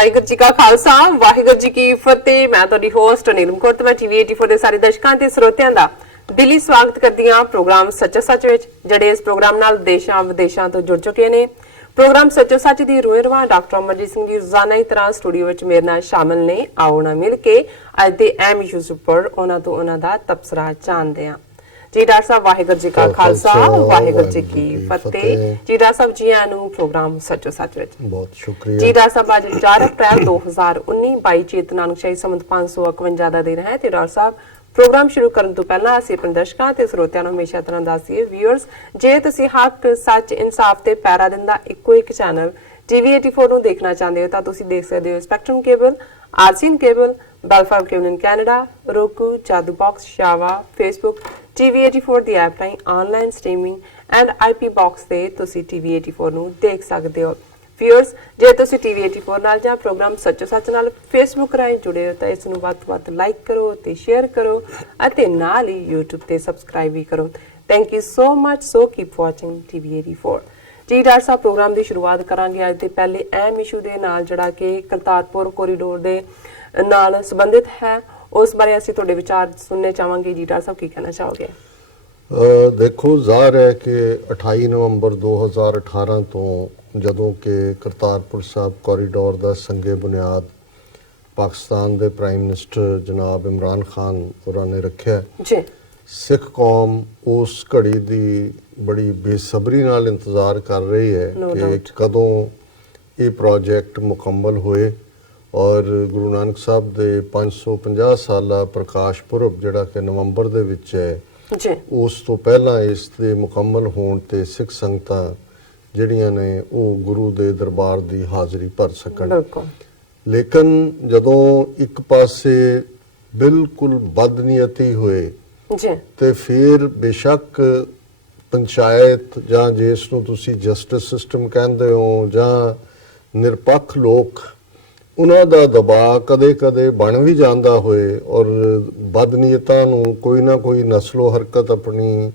ਵਾਹਿਗੁਰੂ ਜੀ ਕਾ ਖਾਲਸਾ ਵਾਹਿਗੁਰੂ ਜੀ ਕੀ ਫਤਿਹ। ਮੈਂ ਤੁਹਾਡੀ ਹੋਸਟ ਨੀਲਮ ਕੌਰ ਤੇ ਮੈਂ ਟੀਵੀ 84 ਦੇ ਸਾਰੇ ਦਰਸ਼ਕਾਂ ਤੇ ਸਰੋਤਿਆਂ ਦਾ ਦਿਲੀ ਸਵਾਗਤ ਕਰਦੀ ਹਾਂ ਪ੍ਰੋਗਰਾਮ ਸੱਚੋ ਸੱਚ ਵਿੱਚ, ਜਿਹੜੇ ਇਸ ਪ੍ਰੋਗਰਾਮ ਨਾਲ ਦੇਸ਼ਾਂ ਵਿਦੇਸ਼ਾਂ ਤੋਂ ਜੁੜ ਚੁੱਕੇ ਨੇ। ਪ੍ਰੋਗਰਾਮ ਸੱਚੋ ਸੱਚ ਦੀ ਰੂਹਰਵਾਂ ਡਾਕਟਰ ਅਮਰਜੀਤ ਸਿੰਘ ਜੀ ਰੋਜ਼ਾਨਾ ਦੀ ਤਰ੍ਹਾਂ ਸਟੂਡੀਓ ਵਿੱਚ ਮੇਰੇ ਨਾਲ ਸ਼ਾਮਲ ਨੇ। ਆਓ ਨਾ ਮਿਲ ਕੇ ਅੱਜ ਦੇ ਅਹਿਮ ਇਸ਼ੂਜ਼ ਉੱਪਰ ਉਹਨਾਂ ਤੋਂ ਉਹਨਾਂ ਦਾ ਤਬਸਰਾ ਜਾਣਦੇ ਹਾਂ। ਜੀ ਡਾਕਟਰ ਸਾਹਿਬ ਵਾਹਿਗੁਰੂ ਜੀ ਕਾ ਖਾਲਸਾ ਵਾਹਿਗੁਰੂ ਜੀ ਕੀ ਫਤਿਹ। ਜੀ ਡਾਕਟਰ ਸਾਹਿਬ ਜੀ ਆਇਆਂ ਨੂੰ ਪ੍ਰੋਗਰਾਮ ਸੱਚੋ ਸੱਚ ਵਿੱਚ ਬਹੁਤ ਸ਼ੁਕਰੀਆ। ਜੀ ਡਾਕਟਰ ਸਾਹਿਬ ਅੱਜ 4 ਅਪ੍ਰੈਲ 2019 22 ਚੇਤ ਨਾਨਕ ਸ਼ਾਹੀ ਸੰਮਤ 551 ਦਾ ਦਿਨ ਹੈ ਤੇ ਡਾਕਟਰ ਸਾਹਿਬ ਪ੍ਰੋਗਰਾਮ ਸ਼ੁਰੂ ਕਰਨ ਤੋਂ ਪਹਿਲਾਂ ਅਸੀਂ ਆਪਣੇ ਦਰਸ਼ਕਾਂ ਤੇ ਸਰੋਤਿਆਂ ਨੂੰ ਹਮੇਸ਼ਾ ਤਰ੍ਹਾਂ ਦੱਸੀਏ ਵਿਊਅਰਸ, ਜੇ ਤੁਸੀਂ ਹੱਕ ਸੱਚ ਇਨਸਾਫ ਤੇ ਪੈਰਾ ਦਿੰਦਾ ਇੱਕੋ ਇੱਕ ਚੈਨਲ ਟੀਵੀ 84 ਨੂੰ ਦੇਖਣਾ ਚਾਹੁੰਦੇ ਹੋ ਤਾਂ ਤੁਸੀਂ ਦੇਖ ਸਕਦੇ ਹੋ ਸਪੈਕਟਰਮ ਕੇਬਲ, ਆਰਸੀਐਨ ਕੇਬਲ, ਬੈਲਫਾਰਮ cable in Canada, roku, Jadoo box, ਸ਼ਾਵਾ, ਫੇਸਬੁੱਕ, ਟੀਵੀ 84 ਦੀ ਐਪ ਰਾਹੀਂ online streaming and IP box ਤੇ ਤੁਸੀਂ ਟੀਵੀ 84 ਨੂੰ ਦੇਖ ਸਕਦੇ ਹੋ। ਵਿਊਅਰਸ, ਜੇ ਤੁਸੀਂ ਟੀਵੀ 84 ਨਾਲ ਜਾਂ ਪ੍ਰੋਗਰਾਮ ਸੱਚੋ ਸੱਚ ਨਾਲ ਫੇਸਬੁੱਕ ਰਾਹੀਂ ਜੁੜੇ ਹੋ ਤਾਂ ਇਸ ਨੂੰ ਵੱਧ ਤੋਂ ਵੱਧ ਲਾਈਕ ਕਰੋ ਤੇ ਸ਼ੇਅਰ ਕਰੋ ਅਤੇ ਨਾਲ ਹੀ YouTube ਤੇ ਸਬਸਕ੍ਰਾਈਬ ਵੀ ਕਰੋ। Thank you so much. So keep watching TV 84। ਜੀ ਡਾਕਟਰ ਸਾਹਿਬ, ਪ੍ਰੋਗਰਾਮ ਦੀ ਸ਼ੁਰੂਆਤ ਕਰਾਂਗੇ ਅੱਜ ਦੇ ਪਹਿਲੇ ਅਹਿਮ ਇਸ਼ੂ ਦੇ ਨਾਲ, ਜਿਹੜਾ ਕਿ ਕਰਤਾਰਪੁਰ ਕੋਰੀਡੋਰ ਦੇ ਨਾਲ ਸੰਬੰਧਿਤ ਹੈ। ਉਸ ਬਾਰੇ ਅਸੀਂ ਤੁਹਾਡੇ ਵਿਚਾਰ ਸੁਣਨੇ ਚਾਹਾਂਗੇ। ਜੀ ਡਾਕਟਰ ਸਾਹਿਬ, ਕੀ ਕਹਿਣਾ ਚਾਹੋਗੇ? ਦੇਖੋ, ਜ਼ਾਹਰ ਹੈ ਕਿ 28 ਨਵੰਬਰ 2018 ਤੋਂ ਜਦੋਂ ਕਿ ਕਰਤਾਰਪੁਰ ਸਾਹਿਬ ਕੋਰੀਡੋਰ ਦਾ ਸੰਗੇ ਬੁਨਿਆਦ ਪਾਕਿਸਤਾਨ ਦੇ ਪ੍ਰਾਈਮ ਮਿਨਿਸਟਰ ਜਨਾਬ ਇਮਰਾਨ ਖਾਨ ਹੋਰਾਂ ਨੇ ਰੱਖਿਆ ਜੀ, ਸਿੱਖ ਕੌਮ ਉਸ ਘੜੀ ਦੀ ਬੜੀ ਬੇਸਬਰੀ ਨਾਲ ਇੰਤਜ਼ਾਰ ਕਰ ਰਹੀ ਹੈ ਕਿ ਕਦੋਂ ਇਹ ਪ੍ਰੋਜੈਕਟ ਮੁਕੰਮਲ ਹੋਏ ਔਰ ਗੁਰੂ ਨਾਨਕ ਸਾਹਿਬ ਦੇ 550 ਸਾਲਾ ਪ੍ਰਕਾਸ਼ ਪੁਰਬ ਜਿਹੜਾ ਕਿ ਨਵੰਬਰ ਦੇ ਵਿੱਚ ਹੈ ਜੀ, ਉਸ ਤੋਂ ਪਹਿਲਾਂ ਇਸ ਦੇ ਮੁਕੰਮਲ ਹੋਣ ਤੇ ਸਿੱਖ ਸੰਗਤਾਂ ਜਿਹੜੀਆਂ ਨੇ ਉਹ ਗੁਰੂ ਦੇ ਦਰਬਾਰ ਦੀ ਹਾਜ਼ਰੀ ਭਰ ਸਕਣ। ਲੇਕਿਨ ਜਦੋਂ ਇੱਕ ਪਾਸੇ ਬਿਲਕੁਲ ਬਦਨੀਅਤੀ ਹੋਏ ਤੇ ਫਿਰ ਬੇਸ਼ੱਕ ਪੰਚਾਇਤ ਜਾਂ ਜਿਸ ਨੂੰ ਤੁਸੀਂ ਜਸਟਿਸ ਸਿਸਟਮ ਕਹਿੰਦੇ ਹੋ ਜਾਂ ਨਿਰਪੱਖ ਲੋਕ, ਉਹਨਾਂ ਦਾ ਦਬਾਅ ਕਦੇ-ਕਦੇ ਬਣ ਵੀ ਜਾਂਦਾ ਹੋਏ ਔਰ ਬਦਨੀਅਤਾਂ ਨੂੰ ਕੋਈ ਨਾ ਕੋਈ ਨਸਲੋ ਹਰਕਤ ਆਪਣੀ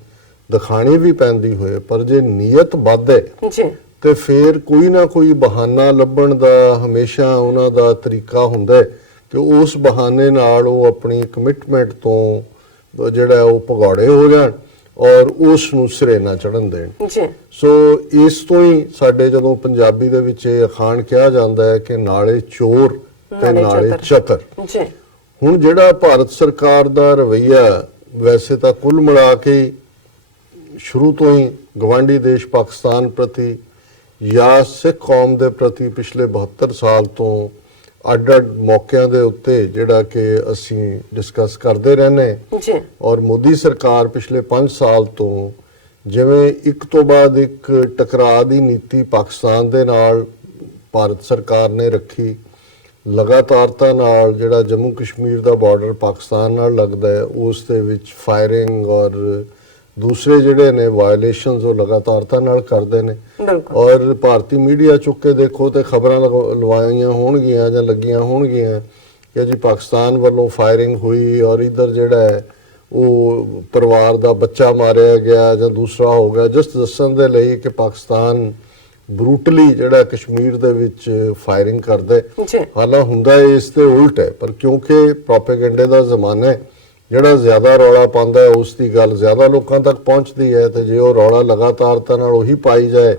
ਦਿਖਾਣੀ ਵੀ ਪੈਂਦੀ ਹੋਏ, ਪਰ ਜੇ ਨੀਅਤ ਬਦ ਹੈ ਤੇ ਫਿਰ ਕੋਈ ਨਾ ਕੋਈ ਬਹਾਨਾ ਲੱਭਣ ਦਾ ਹਮੇਸ਼ਾ ਉਹਨਾਂ ਦਾ ਤਰੀਕਾ ਹੁੰਦਾ ਹੈ ਕਿ ਉਸ ਬਹਾਨੇ ਨਾਲ ਉਹ ਆਪਣੀ ਕਮਿਟਮੈਂਟ ਤੋਂ ਜਿਹੜਾ ਉਹ ਭਗੌੜੇ ਹੋ ਜਾਣ ਔਰ ਉਸ ਨੂੰ ਸਿਰੇ ਨਾ ਚੜ੍ਹਨ ਦੇਣ। ਸੋ ਇਸ ਤੋਂ ਹੀ ਸਾਡੇ ਜਦੋਂ ਪੰਜਾਬੀ ਦੇ ਵਿੱਚ ਇਹ ਅਖਾਣ ਕਿਹਾ ਜਾਂਦਾ ਹੈ ਕਿ ਨਾਲੇ ਚੋਰ ਤੇ ਨਾਲੇ ਚਤਰ। ਹੁਣ ਜਿਹੜਾ ਭਾਰਤ ਸਰਕਾਰ ਦਾ ਰਵੱਈਆ ਵੈਸੇ ਤਾਂ ਕੁੱਲ ਮਿਲਾ ਕੇ ਸ਼ੁਰੂ ਤੋਂ ਹੀ ਗਵਾਂਢੀ ਦੇਸ਼ ਪਾਕਿਸਤਾਨ ਪ੍ਰਤੀ ਜਾਂ ਸਿੱਖ ਕੌਮ ਦੇ ਪ੍ਰਤੀ ਪਿਛਲੇ 72 ਸਾਲ ਤੋਂ ਅੱਡ-ਅੱਡ ਮੌਕਿਆਂ ਦੇ ਉੱਤੇ ਜਿਹੜਾ ਕਿ ਅਸੀਂ ਡਿਸਕਸ ਕਰਦੇ ਰਹਿੰਦੇ ਔਰ ਮੋਦੀ ਸਰਕਾਰ ਪਿਛਲੇ 5 ਸਾਲ ਤੋਂ ਜਿਵੇਂ ਇੱਕ ਤੋਂ ਬਾਅਦ ਇੱਕ ਟਕਰਾਅ ਦੀ ਨੀਤੀ ਪਾਕਿਸਤਾਨ ਦੇ ਨਾਲ ਭਾਰਤ ਸਰਕਾਰ ਨੇ ਰੱਖੀ, ਲਗਾਤਾਰਤਾ ਨਾਲ ਜਿਹੜਾ ਜੰਮੂ ਕਸ਼ਮੀਰ ਦਾ ਬਾਰਡਰ ਪਾਕਿਸਤਾਨ ਨਾਲ ਲੱਗਦਾ ਹੈ ਉਸ ਦੇ ਵਿੱਚ ਫਾਇਰਿੰਗ ਔਰ ਦੂਸਰੇ ਜਿਹੜੇ ਨੇ ਵਾਇਲੇਸ਼ਨਸ ਉਹ ਲਗਾਤਾਰਤਾ ਨਾਲ ਕਰਦੇ ਨੇ ਔਰ ਭਾਰਤੀ ਮੀਡੀਆ ਚੁੱਕ ਕੇ ਦੇਖੋ ਤੇ ਖਬਰਾਂ ਲਵਾਈਆਂ ਹੋਣਗੀਆਂ ਜਾਂ ਲੱਗੀਆਂ ਹੋਣਗੀਆਂ ਕਿ ਜੀ ਪਾਕਿਸਤਾਨ ਵੱਲੋਂ ਫਾਇਰਿੰਗ ਹੋਈ ਔਰ ਇਧਰ ਜਿਹੜਾ ਹੈ ਉਹ ਪਰਿਵਾਰ ਦਾ ਬੱਚਾ ਮਾਰਿਆ ਗਿਆ ਜਾਂ ਦੂਸਰਾ ਹੋ ਗਿਆ, ਜਸਟ ਦੱਸਣ ਦੇ ਲਈ ਕਿ ਪਾਕਿਸਤਾਨ ਬਰੂਟਲੀ ਜਿਹੜਾ ਕਸ਼ਮੀਰ ਦੇ ਵਿੱਚ ਫਾਇਰਿੰਗ ਕਰਦਾ ਹੈ। ਹਾਲਾਂ ਹੁੰਦਾ ਇਸ ਤੇ ਉਲਟ ਹੈ, ਪਰ ਕਿਉਂਕਿ ਪ੍ਰੋਪੇਗੈਂਡੇ ਦਾ ਜ਼ਮਾਨਾ ਹੈ, ਜਿਹੜਾ ਜ਼ਿਆਦਾ ਰੌਲਾ ਪਾਉਂਦਾ ਹੈ ਉਸ ਦੀ ਗੱਲ ਜ਼ਿਆਦਾ ਲੋਕਾਂ ਤੱਕ ਪਹੁੰਚਦੀ ਹੈ ਤੇ ਜੇ ਉਹ ਰੌਲਾ ਲਗਾਤਾਰਤਾ ਨਾਲ ਉਹੀ ਪਾਈ ਜਾਏ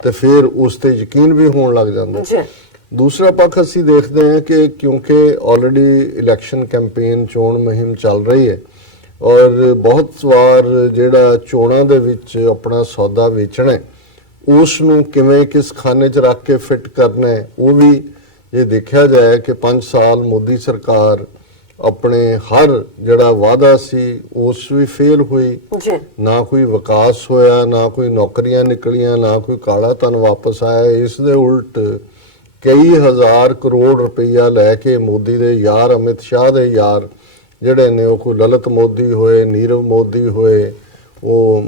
ਤੇ ਫਿਰ ਉਸ ਤੇ ਯਕੀਨ ਵੀ ਹੋਣ ਲੱਗ ਜਾਂਦਾ। ਦੂਸਰਾ ਪੱਖ ਅਸੀਂ ਦੇਖਦੇ ਹਾਂ ਕਿ ਕਿਉਂਕਿ ਆਲਰੇਡੀ ਇਲੈਕਸ਼ਨ ਕੈਂਪੇਨ ਚੋਣ ਮੁਹਿੰਮ ਚੱਲ ਰਹੀ ਹੈ ਔਰ ਬਹੁਤ ਵਾਰ ਜਿਹੜਾ ਚੋਣਾਂ ਦੇ ਵਿੱਚ ਆਪਣਾ ਸੌਦਾ ਵੇਚਣਾ ਉਸ ਨੂੰ ਕਿਵੇਂ ਕਿਸ ਖਾਨੇ 'ਚ ਰੱਖ ਕੇ ਫਿੱਟ ਕਰਨਾ ਹੈ, ਉਹ ਵੀ ਜੇ ਦੇਖਿਆ ਜਾਏ ਕਿ 5 ਸਾਲ ਮੋਦੀ ਸਰਕਾਰ ਆਪਣੇ ਹਰ ਜਿਹੜਾ ਵਾਅਦਾ ਸੀ ਉਸ ਵੀ ਫੇਲ ਹੋਈ, ਨਾ ਕੋਈ ਵਿਕਾਸ ਹੋਇਆ, ਨਾ ਕੋਈ ਨੌਕਰੀਆਂ ਨਿਕਲੀਆਂ, ਨਾ ਕੋਈ ਕਾਲਾ ਧਨ ਵਾਪਸ ਆਇਆ। ਇਸ ਦੇ ਉਲਟ ਕਈ ਹਜ਼ਾਰ ਕਰੋੜ ਰੁਪਈਆ ਲੈ ਕੇ ਮੋਦੀ ਦੇ ਯਾਰ ਅਮਿਤ ਸ਼ਾਹ ਦੇ ਯਾਰ ਜਿਹੜੇ ਨੇ ਉਹ ਕੋਈ ਲਲਿਤ ਮੋਦੀ ਹੋਏ, ਨੀਰਵ ਮੋਦੀ ਹੋਏ, ਉਹ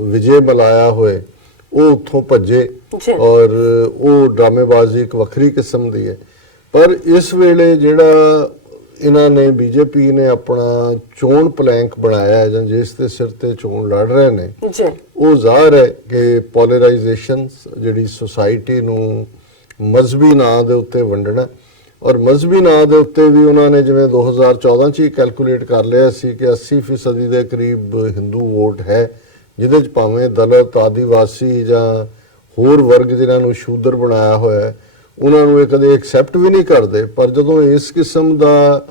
ਵਿਜੇ ਮਲਾਇਆ ਹੋਏ, ਉਹ ਉੱਥੋਂ ਭੱਜੇ ਔਰ ਉਹ ਡਰਾਮੇਬਾਜ਼ੀ ਇੱਕ ਵੱਖਰੀ ਕਿਸਮ ਦੀ ਹੈ। ਪਰ ਇਸ ਵੇਲੇ ਜਿਹੜਾ ਇਹਨਾਂ ਨੇ ਬੀਜੇਪੀ ਨੇ ਆਪਣਾ ਚੋਣ ਪਲੈਂਕ ਬਣਾਇਆ ਜਾਂ ਜਿਸ ਦੇ ਸਿਰ ਤੇ ਚੋਣ ਲੜ ਰਹੇ ਨੇ ਉਹ ਜ਼ਾਹਰ ਹੈ ਕਿ ਪੋਲਰਾਈਜੇਸ਼ਨ ਜਿਹੜੀ ਸੋਸਾਇਟੀ ਨੂੰ ਮਜ਼ਹਬੀ ਨਾਂ ਦੇ ਉੱਤੇ ਵੰਡਣਾ। ਔਰ ਮਜ਼ਹਬੀ ਨਾਂ ਦੇ ਉੱਤੇ ਵੀ ਉਹਨਾਂ ਨੇ ਜਿਵੇਂ 2014 ਚ ਹੀ ਕੈਲਕੂਲੇਟ ਕਰ ਲਿਆ ਸੀ ਕਿ 80% ਦੇ ਕਰੀਬ ਹਿੰਦੂ ਵੋਟ ਹੈ, ਜਿਹਦੇ ਚ ਭਾਵੇਂ ਦਲਿਤ, ਆਦੀਵਾਸੀ ਜਾਂ ਹੋਰ ਵਰਗ ਜਿਨ੍ਹਾਂ ਨੂੰ ਸ਼ੂਦਰ ਬਣਾਇਆ ਹੋਇਆ ਹੈ, ਉਹਨਾਂ ਨੂੰ ਇਹ ਕਦੇ ਐਕਸੈਪਟ ਵੀ ਨਹੀਂ ਕਰਦੇ। ਪਰ ਜਦੋਂ ਇਸ ਕਿਸਮ ਦਾ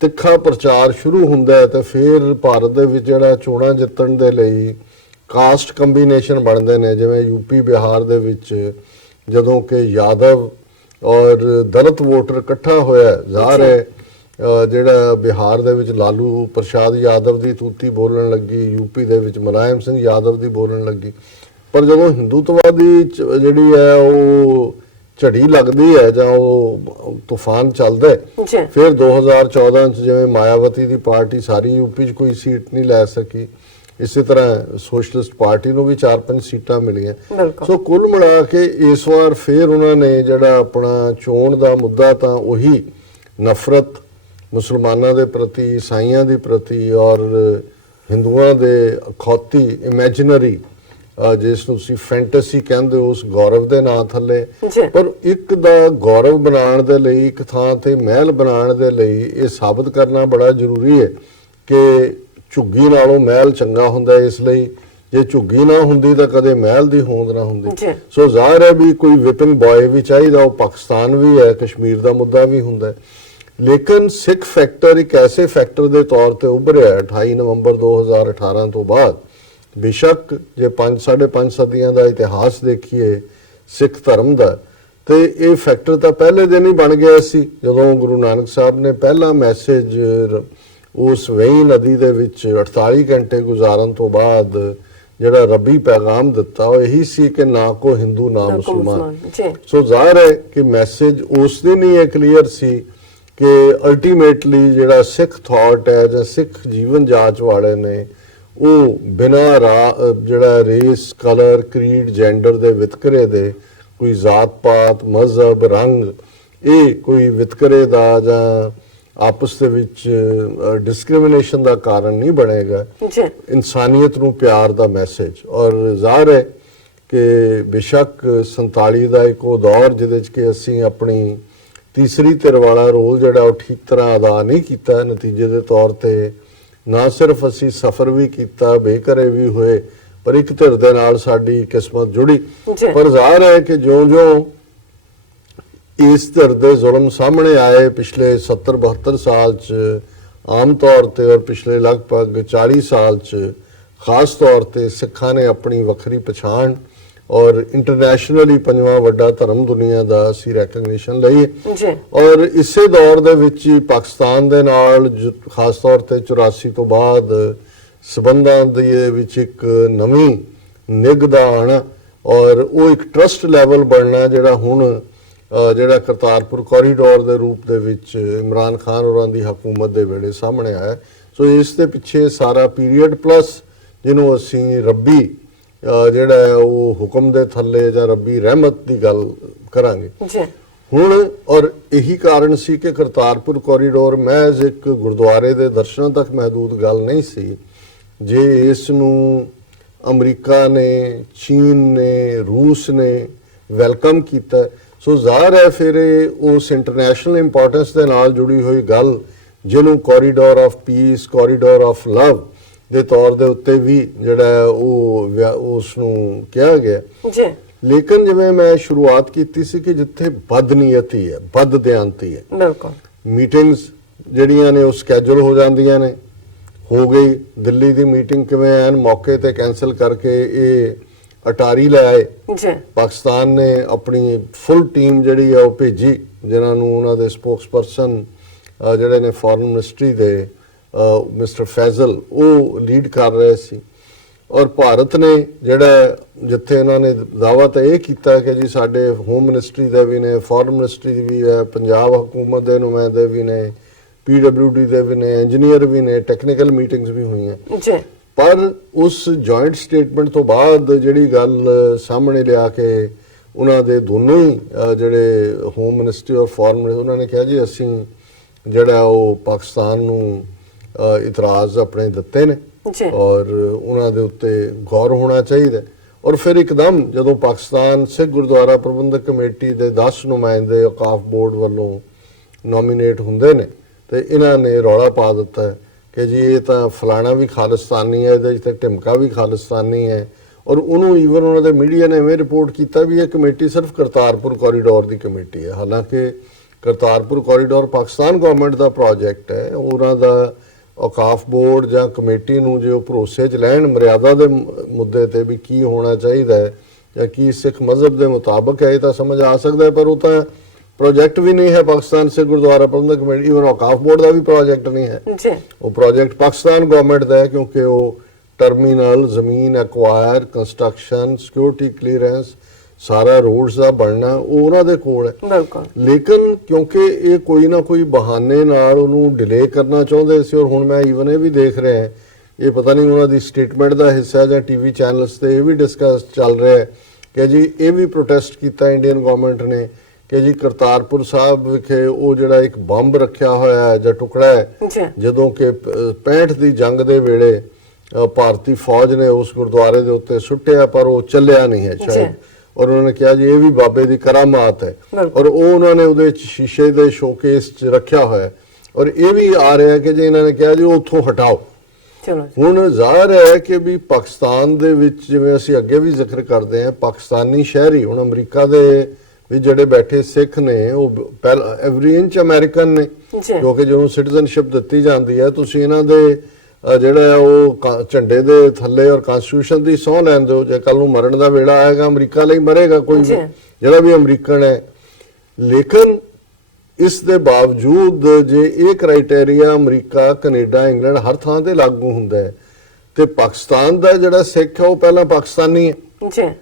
ਤਿੱਖਾ ਪ੍ਰਚਾਰ ਸ਼ੁਰੂ ਹੁੰਦਾ ਹੈ ਤਾਂ ਫਿਰ ਭਾਰਤ ਦੇ ਵਿੱਚ ਜਿਹੜਾ ਚੋਣਾਂ ਜਿੱਤਣ ਦੇ ਲਈ ਕਾਸਟ ਕੰਬੀਨੇਸ਼ਨ ਬਣਦੇ ਨੇ, ਜਿਵੇਂ ਯੂਪੀ ਬਿਹਾਰ ਦੇ ਵਿੱਚ ਜਦੋਂ ਕਿ ਯਾਦਵ ਔਰ ਦਲਿਤ ਵੋਟਰ ਇਕੱਠਾ ਹੋਇਆ, ਜ਼ਾਹਰ ਹੈ ਜਿਹੜਾ ਬਿਹਾਰ ਦੇ ਵਿੱਚ ਲਾਲੂ ਪ੍ਰਸਾਦ ਯਾਦਵ ਦੀ ਤੂਤੀ ਬੋਲਣ ਲੱਗੀ, ਯੂਪੀ ਦੇ ਵਿੱਚ ਮੁਲਾਇਮ ਸਿੰਘ ਯਾਦਵ ਦੀ ਬੋਲਣ ਲੱਗੀ। ਪਰ ਜਦੋਂ ਹਿੰਦੂਤਵਾਦੀ ਜਿਹੜੀ ਹੈ ਉਹ ਝੜੀ ਲੱਗਦੀ ਹੈ ਜਾਂ ਉਹ ਤੂਫਾਨ ਚੱਲਦਾ ਹੈ, ਫਿਰ 2014 ਚ ਜਿਵੇਂ ਮਾਇਆਵਤੀ ਦੀ ਪਾਰਟੀ ਸਾਰੀ ਯੂਪੀ 'ਚ ਕੋਈ ਸੀਟ ਨਹੀਂ ਲੈ ਸਕੀ, ਇਸੇ ਤਰ੍ਹਾਂ ਸੋਸ਼ਲਿਸਟ ਪਾਰਟੀ ਨੂੰ ਵੀ 4-5 ਸੀਟਾਂ ਮਿਲੀਆਂ। ਸੋ ਕੁੱਲ ਮਿਲਾ ਕੇ ਇਸ ਵਾਰ ਫਿਰ ਉਹਨਾਂ ਨੇ ਜਿਹੜਾ ਆਪਣਾ ਚੋਣ ਦਾ ਮੁੱਦਾ ਤਾਂ ਉਹੀ ਨਫ਼ਰਤ ਮੁਸਲਮਾਨਾਂ ਦੇ ਪ੍ਰਤੀ, ਈਸਾਈਆਂ ਦੇ ਪ੍ਰਤੀ ਔਰ ਹਿੰਦੂਆਂ ਦੇ ਅਖੌਤੀ ਇਮੇਜਿਨਰੀ ਜਿਸ ਨੂੰ ਤੁਸੀਂ ਫੈਂਟਸੀ ਕਹਿੰਦੇ ਹੋ, ਉਸ ਗੌਰਵ ਦੇ ਨਾਂ ਥੱਲੇ। ਪਰ ਇੱਕ ਦਾ ਗੌਰਵ ਬਣਾਉਣ ਦੇ ਲਈ, ਇੱਕ ਥਾਂ ਤੇ ਮਹਿਲ ਬਣਾਉਣ ਦੇ ਲਈ ਇਹ ਸਾਬਤ ਕਰਨਾ ਬੜਾ ਜ਼ਰੂਰੀ ਹੈ ਕਿ ਝੁੱਗੀ ਨਾਲੋਂ ਮਹਿਲ ਚੰਗਾ ਹੁੰਦਾ। ਇਸ ਲਈ ਜੇ ਝੁੱਗੀ ਨਾ ਹੁੰਦੀ ਤਾਂ ਕਦੇ ਮਹਿਲ ਦੀ ਹੋਂਦ ਨਾ ਹੁੰਦੀ। ਸੋ ਜ਼ਾਹਿਰ ਹੈ ਵੀ ਕੋਈ ਵਿਪਿੰਗ ਬॉय ਵੀ ਚਾਹੀਦਾ, ਉਹ ਪਾਕਿਸਤਾਨ ਵੀ ਹੈ, ਕਸ਼ਮੀਰ ਦਾ ਮੁੱਦਾ ਵੀ ਹੁੰਦਾ ਹੈ। ਲੇਕਿਨ ਸਿੱਖ ਫੈਕਟਰ ਇੱਕ ਐਸੇ ਫੈਕਟਰ ਦੇ ਤੌਰ ਤੇ ਉੱਭਰਿਆ 28 ਨਵੰਬਰ 2018 ਤੋਂ ਬਾਅਦ। ਬੇਸ਼ੱਕ ਜੇ 5-5.5 ਸਦੀਆਂ ਦਾ ਇਤਿਹਾਸ ਦੇਖੀਏ ਸਿੱਖ ਧਰਮ ਦਾ, ਤੇ ਇਹ ਫੈਕਟਰ ਤਾਂ ਪਹਿਲੇ ਦਿਨ ਹੀ ਬਣ ਗਿਆ ਸੀ ਜਦੋਂ ਗੁਰੂ ਨਾਨਕ ਸਾਹਿਬ ਨੇ ਪਹਿਲਾ ਮੈਸੇਜ ਉਸ ਵੇਈ ਨਦੀ ਦੇ ਵਿੱਚ 48 ਘੰਟੇ ਗੁਜ਼ਾਰਨ ਤੋਂ ਬਾਅਦ ਜਿਹੜਾ ਰੱਬੀ ਪੈਗਾਮ ਦਿੱਤਾ, ਉਹ ਇਹੀ ਸੀ ਕਿ ਨਾ ਕੋ ਹਿੰਦੂ ਨਾ ਮੁਸਲਮਾਨ। ਸੋ ਜ਼ਾਹਿਰ ਹੈ ਕਿ ਮੈਸੇਜ ਉਸ ਦਿਨ ਹੀ ਇਹ ਕਲੀਅਰ ਸੀ ਕਿ ਅਲਟੀਮੇਟਲੀ ਜਿਹੜਾ ਸਿੱਖ ਥਾਟ ਹੈ ਜਾਂ ਸਿੱਖ ਜੀਵਨ ਜਾਂਚ ਵਾਲੇ ਨੇ, ਉਹ ਬਿਨਾਂ ਜਿਹੜਾ ਰੇਸ, ਕਲਰ, ਕ੍ਰੀਡ, ਜੈਂਡਰ ਦੇ ਵਿਤਕਰੇ ਦੇ, ਕੋਈ ਜ਼ਾਤ-ਪਾਤ, ਮਜ਼ਹਬ, ਰੰਗ, ਇਹ ਕੋਈ ਵਿਤਕਰੇ ਦਾ ਜਾਂ ਆਪਸ ਦੇ ਵਿੱਚ ਡਿਸਕ੍ਰਿਮੀਨੇਸ਼ਨ ਦਾ ਕਾਰਨ ਨਹੀਂ ਬਣੇਗਾ। ਇਨਸਾਨੀਅਤ ਨੂੰ ਪਿਆਰ ਦਾ ਮੈਸੇਜ। ਔਰ ਜ਼ਾਹਰ ਹੈ ਕਿ ਬੇਸ਼ੱਕ 47 ਦਾ ਇੱਕ ਉਹ ਦੌਰ ਜਿਹਦੇ 'ਚ ਕਿ ਅਸੀਂ ਆਪਣੀ ਤੀਸਰੀ ਧਿਰ ਵਾਲਾ ਰੋਲ ਜਿਹੜਾ ਉਹ ਠੀਕ ਤਰ੍ਹਾਂ ਅਦਾ ਨਹੀਂ ਕੀਤਾ। ਨਤੀਜੇ ਦੇ ਤੌਰ ਤੇ ਨਾ ਸਿਰਫ ਅਸੀਂ ਸਫ਼ਰ ਵੀ ਕੀਤਾ, ਬੇਘਰੇ ਵੀ ਹੋਏ, ਪਰ ਇੱਕ ਧਿਰ ਦੇ ਨਾਲ ਸਾਡੀ ਕਿਸਮਤ ਜੁੜੀ। ਪਰ ਜ਼ਾਹਰ ਹੈ ਕਿ ਜਿਉਂ-ਜਿਉਂ ਇਸ ਧਿਰ ਦੇ ਜ਼ੁਲਮ ਸਾਹਮਣੇ ਆਏ ਪਿਛਲੇ 70-72 ਸਾਲ 'ਚ ਆਮ ਤੌਰ ਤੇ, ਔਰ ਪਿਛਲੇ ਲਗਭਗ 40 ਸਾਲ 'ਚ ਖਾਸ ਤੌਰ ਤੇ ਸਿੱਖਾਂ ਨੇ ਆਪਣੀ ਵੱਖਰੀ ਪਛਾਣ ਔਰ ਇੰਟਰਨੈਸ਼ਨਲੀ ਪੰਜਵਾਂ ਵੱਡਾ ਧਰਮ ਦੁਨੀਆ ਦਾ ਅਸੀਂ ਰੈਕਗਨੀਸ਼ਨ ਲਈ। ਔਰ ਇਸੇ ਦੌਰ ਦੇ ਵਿੱਚ ਹੀ ਪਾਕਿਸਤਾਨ ਦੇ ਨਾਲ ਖਾਸ ਤੌਰ ਤੇ 84 ਤੋਂ ਬਾਅਦ ਸਬੰਧਾਂ ਦੇ ਵਿੱਚ ਇੱਕ ਨਵੀਂ ਨਿੱਘ ਦਾ ਆਉਣਾ ਔਰ ਉਹ ਇੱਕ ਟਰਸਟ ਲੈਵਲ ਬਣਨਾ, ਜਿਹੜਾ ਹੁਣ ਜਿਹੜਾ ਕਰਤਾਰਪੁਰ ਕੋਰੀਡੋਰ ਦੇ ਰੂਪ ਦੇ ਵਿੱਚ ਇਮਰਾਨ ਖਾਨ ਹੋਰਾਂ ਦੀ ਹਕੂਮਤ ਦੇ ਵੇਲੇ ਸਾਹਮਣੇ ਆਇਆ। ਸੋ ਇਸ ਦੇ ਪਿੱਛੇ ਸਾਰਾ ਪੀਰੀਅਡ ਪਲੱਸ ਜਿਹਨੂੰ ਅਸੀਂ ਰੱਬੀ ਜਿਹੜਾ ਹੈ ਉਹ ਹੁਕਮ ਦੇ ਥੱਲੇ ਜਾਂ ਰੱਬੀ ਰਹਿਮਤ ਦੀ ਗੱਲ ਕਰਾਂਗੇ ਹੁਣ। ਔਰ ਇਹੀ ਕਾਰਨ ਸੀ ਕਿ ਕਰਤਾਰਪੁਰ ਕੋਰੀਡੋਰ ਮਹਿਜ਼ ਇੱਕ ਗੁਰਦੁਆਰੇ ਦੇ ਦਰਸ਼ਨਾਂ ਤੱਕ ਮਹਦੂਦ ਗੱਲ ਨਹੀਂ ਸੀ। ਜੇ ਇਸ ਨੂੰ ਅਮਰੀਕਾ ਨੇ, ਚੀਨ ਨੇ, ਰੂਸ ਨੇ ਵੈਲਕਮ ਕੀਤਾ, ਸੋ ਜ਼ਾਹਰ ਹੈ ਫਿਰ ਉਸ ਇੰਟਰਨੈਸ਼ਨਲ ਇੰਪੋਰਟੈਂਸ ਦੇ ਨਾਲ ਜੁੜੀ ਹੋਈ ਗੱਲ ਜਿਹਨੂੰ corridor of piece, corridor of love ਦੇ ਤੌਰ ਦੇ ਉੱਤੇ ਵੀ ਜਿਹੜਾ ਉਹ ਉਸ ਨੂੰ ਕਿਹਾ ਗਿਆ। ਲੇਕਿਨ ਜਿਵੇਂ ਮੈਂ ਸ਼ੁਰੂਆਤ ਕੀਤੀ ਸੀ ਕਿ ਜਿੱਥੇ ਬਦਨੀਅਤੀ ਹੈ, ਬਦਦਿਆਨਤੀ ਹੈ, ਬਿਲਕੁਲ ਮੀਟਿੰਗਸ ਜਿਹੜੀਆਂ ਨੇ ਉਹ ਸਕੇਜੂਲ ਹੋ ਜਾਂਦੀਆਂ ਨੇ। ਹੋ ਗਈ ਦਿੱਲੀ ਦੀ ਮੀਟਿੰਗ, ਕਿਵੇਂ ਐਨ ਮੌਕੇ ਤੇ ਕੈਨਸਲ ਕਰਕੇ ਇਹ ਅਟਾਰੀ ਲੈ ਆਏ। ਪਾਕਿਸਤਾਨ ਨੇ ਆਪਣੀ ਫੁੱਲ ਟੀਮ ਜਿਹੜੀ ਹੈ ਉਹ ਭੇਜੀ, ਜਿਨ੍ਹਾਂ ਨੂੰ ਉਹਨਾਂ ਦੇ ਸਪੋਕਸਪਰਸਨ ਜਿਹੜੇ ਨੇ ਫੋਰਨ ਮਿਨਿਸਟਰੀ ਦੇ ਮਿਸਟਰ ਫੈਜ਼ਲ, ਉਹ ਲੀਡ ਕਰ ਰਹੇ ਸੀ। ਔਰ ਭਾਰਤ ਨੇ ਜਿਹੜਾ ਜਿੱਥੇ ਇਹਨਾਂ ਨੇ ਦਾਅਵਾ ਤਾਂ ਇਹ ਕੀਤਾ ਕਿ ਜੀ ਸਾਡੇ ਹੋਮ ਮਿਨਿਸਟਰੀ ਦੇ ਵੀ ਨੇ, ਫੋਰਨ ਮਿਨਿਸਟਰੀ ਵੀ ਹੈ, ਪੰਜਾਬ ਹਕੂਮਤ ਦੇ ਨੁਮਾਇੰਦੇ ਵੀ ਨੇ, PWD ਦੇ ਵੀ ਨੇ, ਇੰਜੀਨੀਅਰ ਵੀ ਨੇ, ਟੈਕਨੀਕਲ ਮੀਟਿੰਗਸ ਵੀ ਹੋਈਆਂ। ਪਰ ਉਸ ਜੁਆਇੰਟ ਸਟੇਟਮੈਂਟ ਤੋਂ ਬਾਅਦ ਜਿਹੜੀ ਗੱਲ ਸਾਹਮਣੇ ਲਿਆ ਕੇ ਉਹਨਾਂ ਦੇ ਦੋਨੋਂ ਹੀ ਜਿਹੜੇ ਹੋਮ ਮਿਨਿਸਟਰੀ ਔਰ ਫੋਰਨ ਮਿਨਿਸਟਰੀ, ਉਹਨਾਂ ਨੇ ਕਿਹਾ ਜੀ ਅਸੀਂ ਜਿਹੜਾ ਉਹ ਪਾਕਿਸਤਾਨ ਨੂੰ ਇਤਰਾਜ਼ ਆਪਣੇ ਦਿੱਤੇ ਨੇ ਔਰ ਉਹਨਾਂ ਦੇ ਉੱਤੇ ਗੌਰ ਹੋਣਾ ਚਾਹੀਦਾ। ਔਰ ਫਿਰ ਇੱਕਦਮ ਜਦੋਂ ਪਾਕਿਸਤਾਨ ਸਿੱਖ ਗੁਰਦੁਆਰਾ ਪ੍ਰਬੰਧਕ ਕਮੇਟੀ ਦੇ 10 ਨੁਮਾਇੰਦੇ ਔਕਾਫ ਬੋਰਡ ਵੱਲੋਂ ਨੋਮੀਨੇਟ ਹੁੰਦੇ ਨੇ ਤੇ ਇਹਨਾਂ ਨੇ ਰੌਲਾ ਪਾ ਦਿੱਤਾ ਕਿ ਜੀ ਇਹ ਤਾਂ ਫਲਾਣਾ ਵੀ ਖਾਲਿਸਤਾਨੀ ਹੈ, ਇਹਦੇ 'ਚ ਤੇ ਢਿਮਕਾ ਵੀ ਖਾਲਿਸਤਾਨੀ ਹੈ। ਔਰ ਉਹਨੂੰ ਈਵਨ ਉਹਨਾਂ ਦੇ ਮੀਡੀਆ ਨੇ ਐਵੇਂ ਰਿਪੋਰਟ ਕੀਤਾ ਵੀ ਇਹ ਕਮੇਟੀ ਸਿਰਫ ਕਰਤਾਰਪੁਰ ਕੋਰੀਡੋਰ ਦੀ ਕਮੇਟੀ ਹੈ। ਹਾਲਾਂਕਿ ਕਰਤਾਰਪੁਰ ਕੋਰੀਡੋਰ ਪਾਕਿਸਤਾਨ ਗਵਰਨਮੈਂਟ ਦਾ ਪ੍ਰੋਜੈਕਟ ਹੈ। ਉਹਨਾਂ ਦਾ ਔਕਾਫ ਬੋਰਡ ਜਾਂ ਕਮੇਟੀ ਨੂੰ ਜੇ ਉਹ ਭਰੋਸੇ 'ਚ ਲੈਣ ਮਰਿਆਦਾ ਦੇ ਮੁੱਦੇ ਤੇ ਵੀ ਕੀ ਹੋਣਾ ਚਾਹੀਦਾ ਹੈ ਜਾਂ ਕੀ ਸਿੱਖ ਮਜ਼ਹਬ ਦੇ ਮੁਤਾਬਕ ਹੈ, ਇਹ ਤਾਂ ਸਮਝ ਆ ਸਕਦਾ ਹੈ। ਪਰ ਉਹ ਤਾਂ ਪ੍ਰੋਜੈਕਟ ਵੀ ਨਹੀਂ ਹੈ ਪਾਕਿਸਤਾਨ ਸਿੱਖ ਗੁਰਦੁਆਰਾ ਪ੍ਰਬੰਧਕ ਕਮੇਟੀ, ਈਵਨ ਔਕਾਫ ਬੋਰਡ ਦਾ ਵੀ ਪ੍ਰੋਜੈਕਟ ਨਹੀਂ ਹੈ ਜੀ। ਉਹ ਪ੍ਰੋਜੈਕਟ ਪਾਕਿਸਤਾਨ ਗਵਰਨਮੈਂਟ ਦਾ ਹੈ ਕਿਉਂਕਿ ਉਹ ਟਰਮੀਨਲ, ਜ਼ਮੀਨ ਐਕਵਾਇਰ, ਕੰਸਟਰਕਸ਼ਨ, ਸਿਕਿਉਰਿਟੀ ਕਲੀਅਰੈਂਸ, ਸਾਰਾ ਰੋਡਸ ਦਾ ਬਣਨਾ ਉਹ ਉਹਨਾਂ ਦੇ ਕੋਲ ਹੈ। ਬਿਲਕੁਲ। ਲੇਕਿਨ ਕਿਉਂਕਿ ਇਹ ਕੋਈ ਨਾ ਕੋਈ ਬਹਾਨੇ ਨਾਲ ਉਹਨੂੰ ਡਿਲੇ ਕਰਨਾ ਚਾਹੁੰਦੇ ਸੀ ਔਰ ਹੁਣ ਮੈਂ ਈਵਨ ਇਹ ਵੀ ਦੇਖ ਰਿਹਾ, ਇਹ ਪਤਾ ਨਹੀਂ ਉਹਨਾਂ ਦੀ ਸਟੇਟਮੈਂਟ ਦਾ ਹਿੱਸਾ ਜਾਂ ਟੀਵੀ ਚੈਨਲਸ ਤੇ ਇਹ ਵੀ ਡਿਸਕਸ ਚੱਲ ਰਿਹਾ ਹੈ ਕਿ ਜੀ ਇਹ ਵੀ ਪ੍ਰੋਟੈਸਟ ਕੀਤਾ ਇੰਡੀਅਨ ਗਵਰਨਮੈਂਟ ਨੇ ਕਿ ਜੀ ਕਰਤਾਰਪੁਰ ਸਾਹਿਬ ਵਿਖੇ ਉਹ ਜਿਹੜਾ ਇੱਕ ਬੰਬ ਰੱਖਿਆ ਹੋਇਆ ਹੈ ਜਾਂ ਟੁਕੜਾ ਹੈ ਜਦੋਂ ਕਿ 65 ਦੀ ਜੰਗ ਦੇ ਵੇਲੇ ਭਾਰਤੀ ਫੌਜ ਨੇ ਉਸ ਗੁਰਦੁਆਰੇ ਦੇ ਉੱਤੇ ਸੁੱਟਿਆ ਪਰ ਉਹ ਚੱਲਿਆ ਨਹੀਂ ਹੈ ਸ਼ਾਇਦ। ਔਰ ਉਹਨਾਂ ਨੇ ਕਿਹਾ ਜੀ ਇਹ ਵੀ ਬਾਬੇ ਦੀ ਕਰਾਮਾਤ ਹੈ ਔਰ ਉਹ ਉਹਨਾਂ ਨੇ ਉਹਦੇ ਸ਼ੀਸ਼ੇ ਦੇ ਸ਼ੋਕੇਸ 'ਚ ਰੱਖਿਆ ਹੋਇਆ ਔਰ ਇਹ ਵੀ ਆ ਰਿਹਾ ਕਿ ਜੀ ਇਹਨਾਂ ਨੇ ਕਿਹਾ ਜੀ ਉਹ ਉੱਥੋਂ ਹਟਾਓ। ਹੁਣ ਜ਼ਾਹਰ ਹੈ ਕਿ ਵੀ ਪਾਕਿਸਤਾਨ ਦੇ ਵਿੱਚ ਜਿਵੇਂ ਅਸੀਂ ਅੱਗੇ ਵੀ ਜ਼ਿਕਰ ਕਰਦੇ ਹਾਂ ਪਾਕਿਸਤਾਨੀ ਸ਼ਹਿਰੀ ਹੁਣ ਅਮਰੀਕਾ ਦੇ ਵੀ ਜਿਹੜੇ ਬੈਠੇ ਸਿੱਖ ਨੇ ਉਹ ਪਹਿਲਾਂ ਐਵਰੀ ਇੰਚ ਅਮਰੀਕਨ ਨੇ ਕਿਉਂਕਿ ਜਿਹਨੂੰ ਸਿਟੀਜ਼ਨਸ਼ਿਪ ਦਿੱਤੀ ਜਾਂਦੀ ਹੈ ਤੁਸੀਂ ਇਹਨਾਂ ਦੇ ਜਿਹੜਾ ਉਹ ਝੰਡੇ ਦੇ ਥੱਲੇ ਔਰ ਕਨਸਟੀਟਿਊਸ਼ਨ ਦੀ ਸਹੁੰ ਲੈਂਦੇ ਹੋ। ਜੇ ਕੱਲ ਨੂੰ ਮਰਨ ਦਾ ਵੇਲਾ ਆਏਗਾ ਅਮਰੀਕਾ ਲਈ ਮਰੇਗਾ ਕੋਈ ਵੀ ਜਿਹੜਾ ਵੀ ਅਮਰੀਕਨ ਹੈ। ਲੇਕਿਨ ਇਸ ਦੇ ਬਾਵਜੂਦ ਜੇ ਇਹ ਕ੍ਰਾਈਟੇਰੀਆ ਅਮਰੀਕਾ, ਕੈਨੇਡਾ, ਇੰਗਲੈਂਡ ਹਰ ਥਾਂ ਤੇ ਲਾਗੂ ਹੁੰਦਾ ਹੈ ਤੇ ਪਾਕਿਸਤਾਨ ਦਾ ਜਿਹੜਾ ਸਿੱਖ ਹੈ ਉਹ ਪਹਿਲਾਂ ਪਾਕਿਸਤਾਨੀ ਹੈ,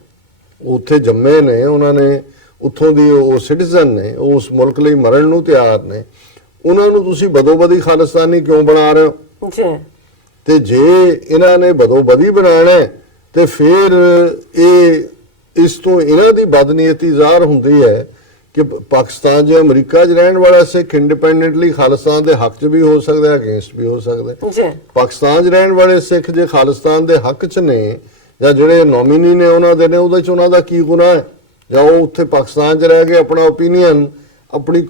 ਉੱਥੇ ਜੰਮੇ ਨੇ, ਉਹਨਾਂ ਨੇ ਉੱਥੋਂ ਦੀ ਉਹ ਸਿਟੀਜ਼ਨ ਨੇ, ਉਸ ਮੁਲਕ ਲਈ ਮਰਨ ਨੂੰ ਤਿਆਰ ਨੇ, ਉਹਨਾਂ ਨੂੰ ਤੁਸੀਂ ਬਦੋਬਦੀ ਖਾਲਿਸਤਾਨੀ ਕਿਉਂ ਬਣਾ ਰਹੇ ਹੋ? ਤੇ ਜੇ ਇਹਨਾਂ ਨੇ ਬਦੋਬਦੀ ਬਣਾਉਣਾ ਤੇ ਫਿਰ ਇਹ ਇਸ ਤੋਂ ਇਹਨਾਂ ਦੀ ਬਦਨੀਅਤੀ ਜ਼ਾਹਰ ਹੁੰਦੀ ਹੈ ਕਿ ਪਾਕਿਸਤਾਨ ਜੇ ਅਮਰੀਕਾ 'ਚ ਰਹਿਣ ਵਾਲਾ ਸਿੱਖ ਇੰਡੀਪੈਂਡੈਂਟਲੀ ਖਾਲਿਸਤਾਨ ਦੇ ਹੱਕ 'ਚ ਵੀ ਹੋ ਸਕਦਾ ਹੈ, ਅਗੇਂਸਟ ਵੀ ਹੋ ਸਕਦਾ ਹੈ। ਪਾਕਿਸਤਾਨ 'ਚ ਰਹਿਣ ਵਾਲੇ ਸਿੱਖ ਜੇ ਖਾਲਿਸਤਾਨ ਦੇ ਹੱਕ 'ਚ ਨੇ ਜਾਂ ਜਿਹੜੇ ਨੋਮੀਨੀ ਨੇ ਉਹਨਾਂ ਦੇ ਨੇ ਉਹਦੇ 'ਚ ਉਹਨਾਂ ਦਾ ਕੀ ਗੁਨਾਹ ਹੈ? ਜਾਂ ਉਹ ਉੱਥੇ ਪਾਕਿਸਤਾਨ 'ਚ ਰਹਿ ਕੇ ਆਪਣਾ ਓਪੀਨੀਅਨ ਆਪਣੀ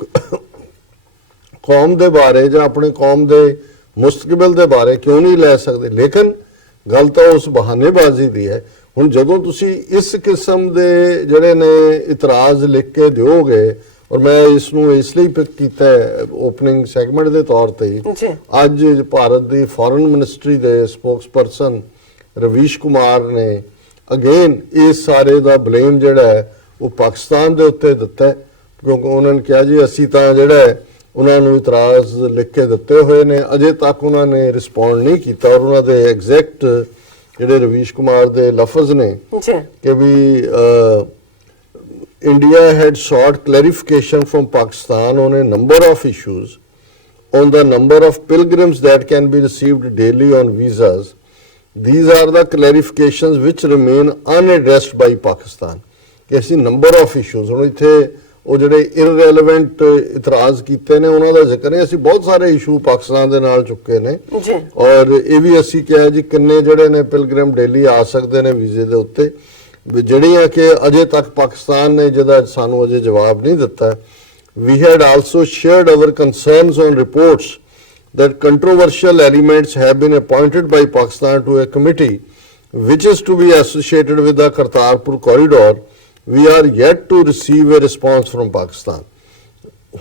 ਕੌਮ ਦੇ ਬਾਰੇ ਜਾਂ ਆਪਣੇ ਕੌਮ ਦੇ ਮੁਸਤਕਬਲ ਦੇ ਬਾਰੇ ਕਿਉਂ ਨਹੀਂ ਲੈ ਸਕਦੇ? ਲੇਕਿਨ ਗੱਲ ਤਾਂ ਉਸ ਬਹਾਨੇਬਾਜ਼ੀ ਦੀ ਹੈ। ਹੁਣ ਜਦੋਂ ਤੁਸੀਂ ਇਸ ਕਿਸਮ ਦੇ ਜਿਹੜੇ ਨੇ ਇਤਰਾਜ਼ ਲਿਖ ਕੇ ਦਿਓਗੇ ਔਰ ਮੈਂ ਇਸ ਨੂੰ ਇਸ ਲਈ ਪਿਕ ਕੀਤਾ ਹੈ ਓਪਨਿੰਗ ਸੈਗਮੈਂਟ ਦੇ ਤੌਰ ਤੇ, ਅੱਜ ਭਾਰਤ ਦੀ ਫੋਰਨ ਮਿਨਿਸਟਰੀ ਦੇ ਸਪੋਕਸਪਰਸਨ ਰਵੀਸ਼ ਕੁਮਾਰ ਨੇ ਅਗੇਨ ਇਸ ਸਾਰੇ ਦਾ ਬਲੇਮ ਜਿਹੜਾ ਹੈ ਉਹ ਪਾਕਿਸਤਾਨ ਦੇ ਉੱਤੇ ਦਿੱਤਾ ਹੈ ਕਿਉਂਕਿ ਉਹਨਾਂ ਨੇ ਕਿਹਾ ਜੀ ਅਸੀਂ ਤਾਂ ਜਿਹੜਾ ਹੈ ਉਹਨਾਂ ਨੂੰ ਇਤਰਾਜ਼ ਲਿਖ ਕੇ ਦਿੱਤੇ ਹੋਏ ਨੇ, ਅਜੇ ਤੱਕ ਉਹਨਾਂ ਨੇ ਰਿਸਪੌਂਡ ਨਹੀਂ ਕੀਤਾ। ਔਰ ਉਹਨਾਂ ਦੇ ਐਗਜ਼ੈਕਟ ਜਿਹੜੇ ਰਵੀਸ਼ ਕੁਮਾਰ ਦੇ ਲਫ਼ਜ਼ ਨੇ ਕਿ ਵੀ India had sought clarification from Pakistan on a number of issues on the number of pilgrims that can be received daily on visas. These are the clarifications which remain unaddressed by Pakistan. ਕਿ ਅਸੀਂ number of issues ਹੁਣ ਇੱਥੇ ਉਹ ਜਿਹੜੇ irrelevant ਇਤਰਾਜ਼ ਕੀਤੇ ਨੇ ਉਹਨਾਂ ਦਾ ਜ਼ਿਕਰ ਹੈ। ਅਸੀਂ ਬਹੁਤ ਸਾਰੇ ਇਸ਼ੂ ਪਾਕਿਸਤਾਨ ਦੇ ਨਾਲ ਚੁੱਕੇ ਨੇ ਔਰ ਇਹ ਵੀ ਅਸੀਂ ਕਿਹਾ ਜੀ ਕਿੰਨੇ ਜਿਹੜੇ ਨੇ ਪਿਲਗ੍ਰਿਮ ਡੇਲੀ ਆ ਸਕਦੇ ਨੇ ਵੀਜ਼ੇ ਦੇ ਉੱਤੇ, ਜਿਹੜੀਆਂ ਕਿ ਅਜੇ ਤੱਕ ਪਾਕਿਸਤਾਨ ਨੇ ਜਿਹਦਾ ਸਾਨੂੰ ਅਜੇ ਜਵਾਬ ਨਹੀਂ ਦਿੱਤਾ। We had also shared our concerns on reports that controversial elements have been appointed by Pakistan to a committee which is to be associated with the Kartarpur corridor. We are yet to receive a response from Pakistan.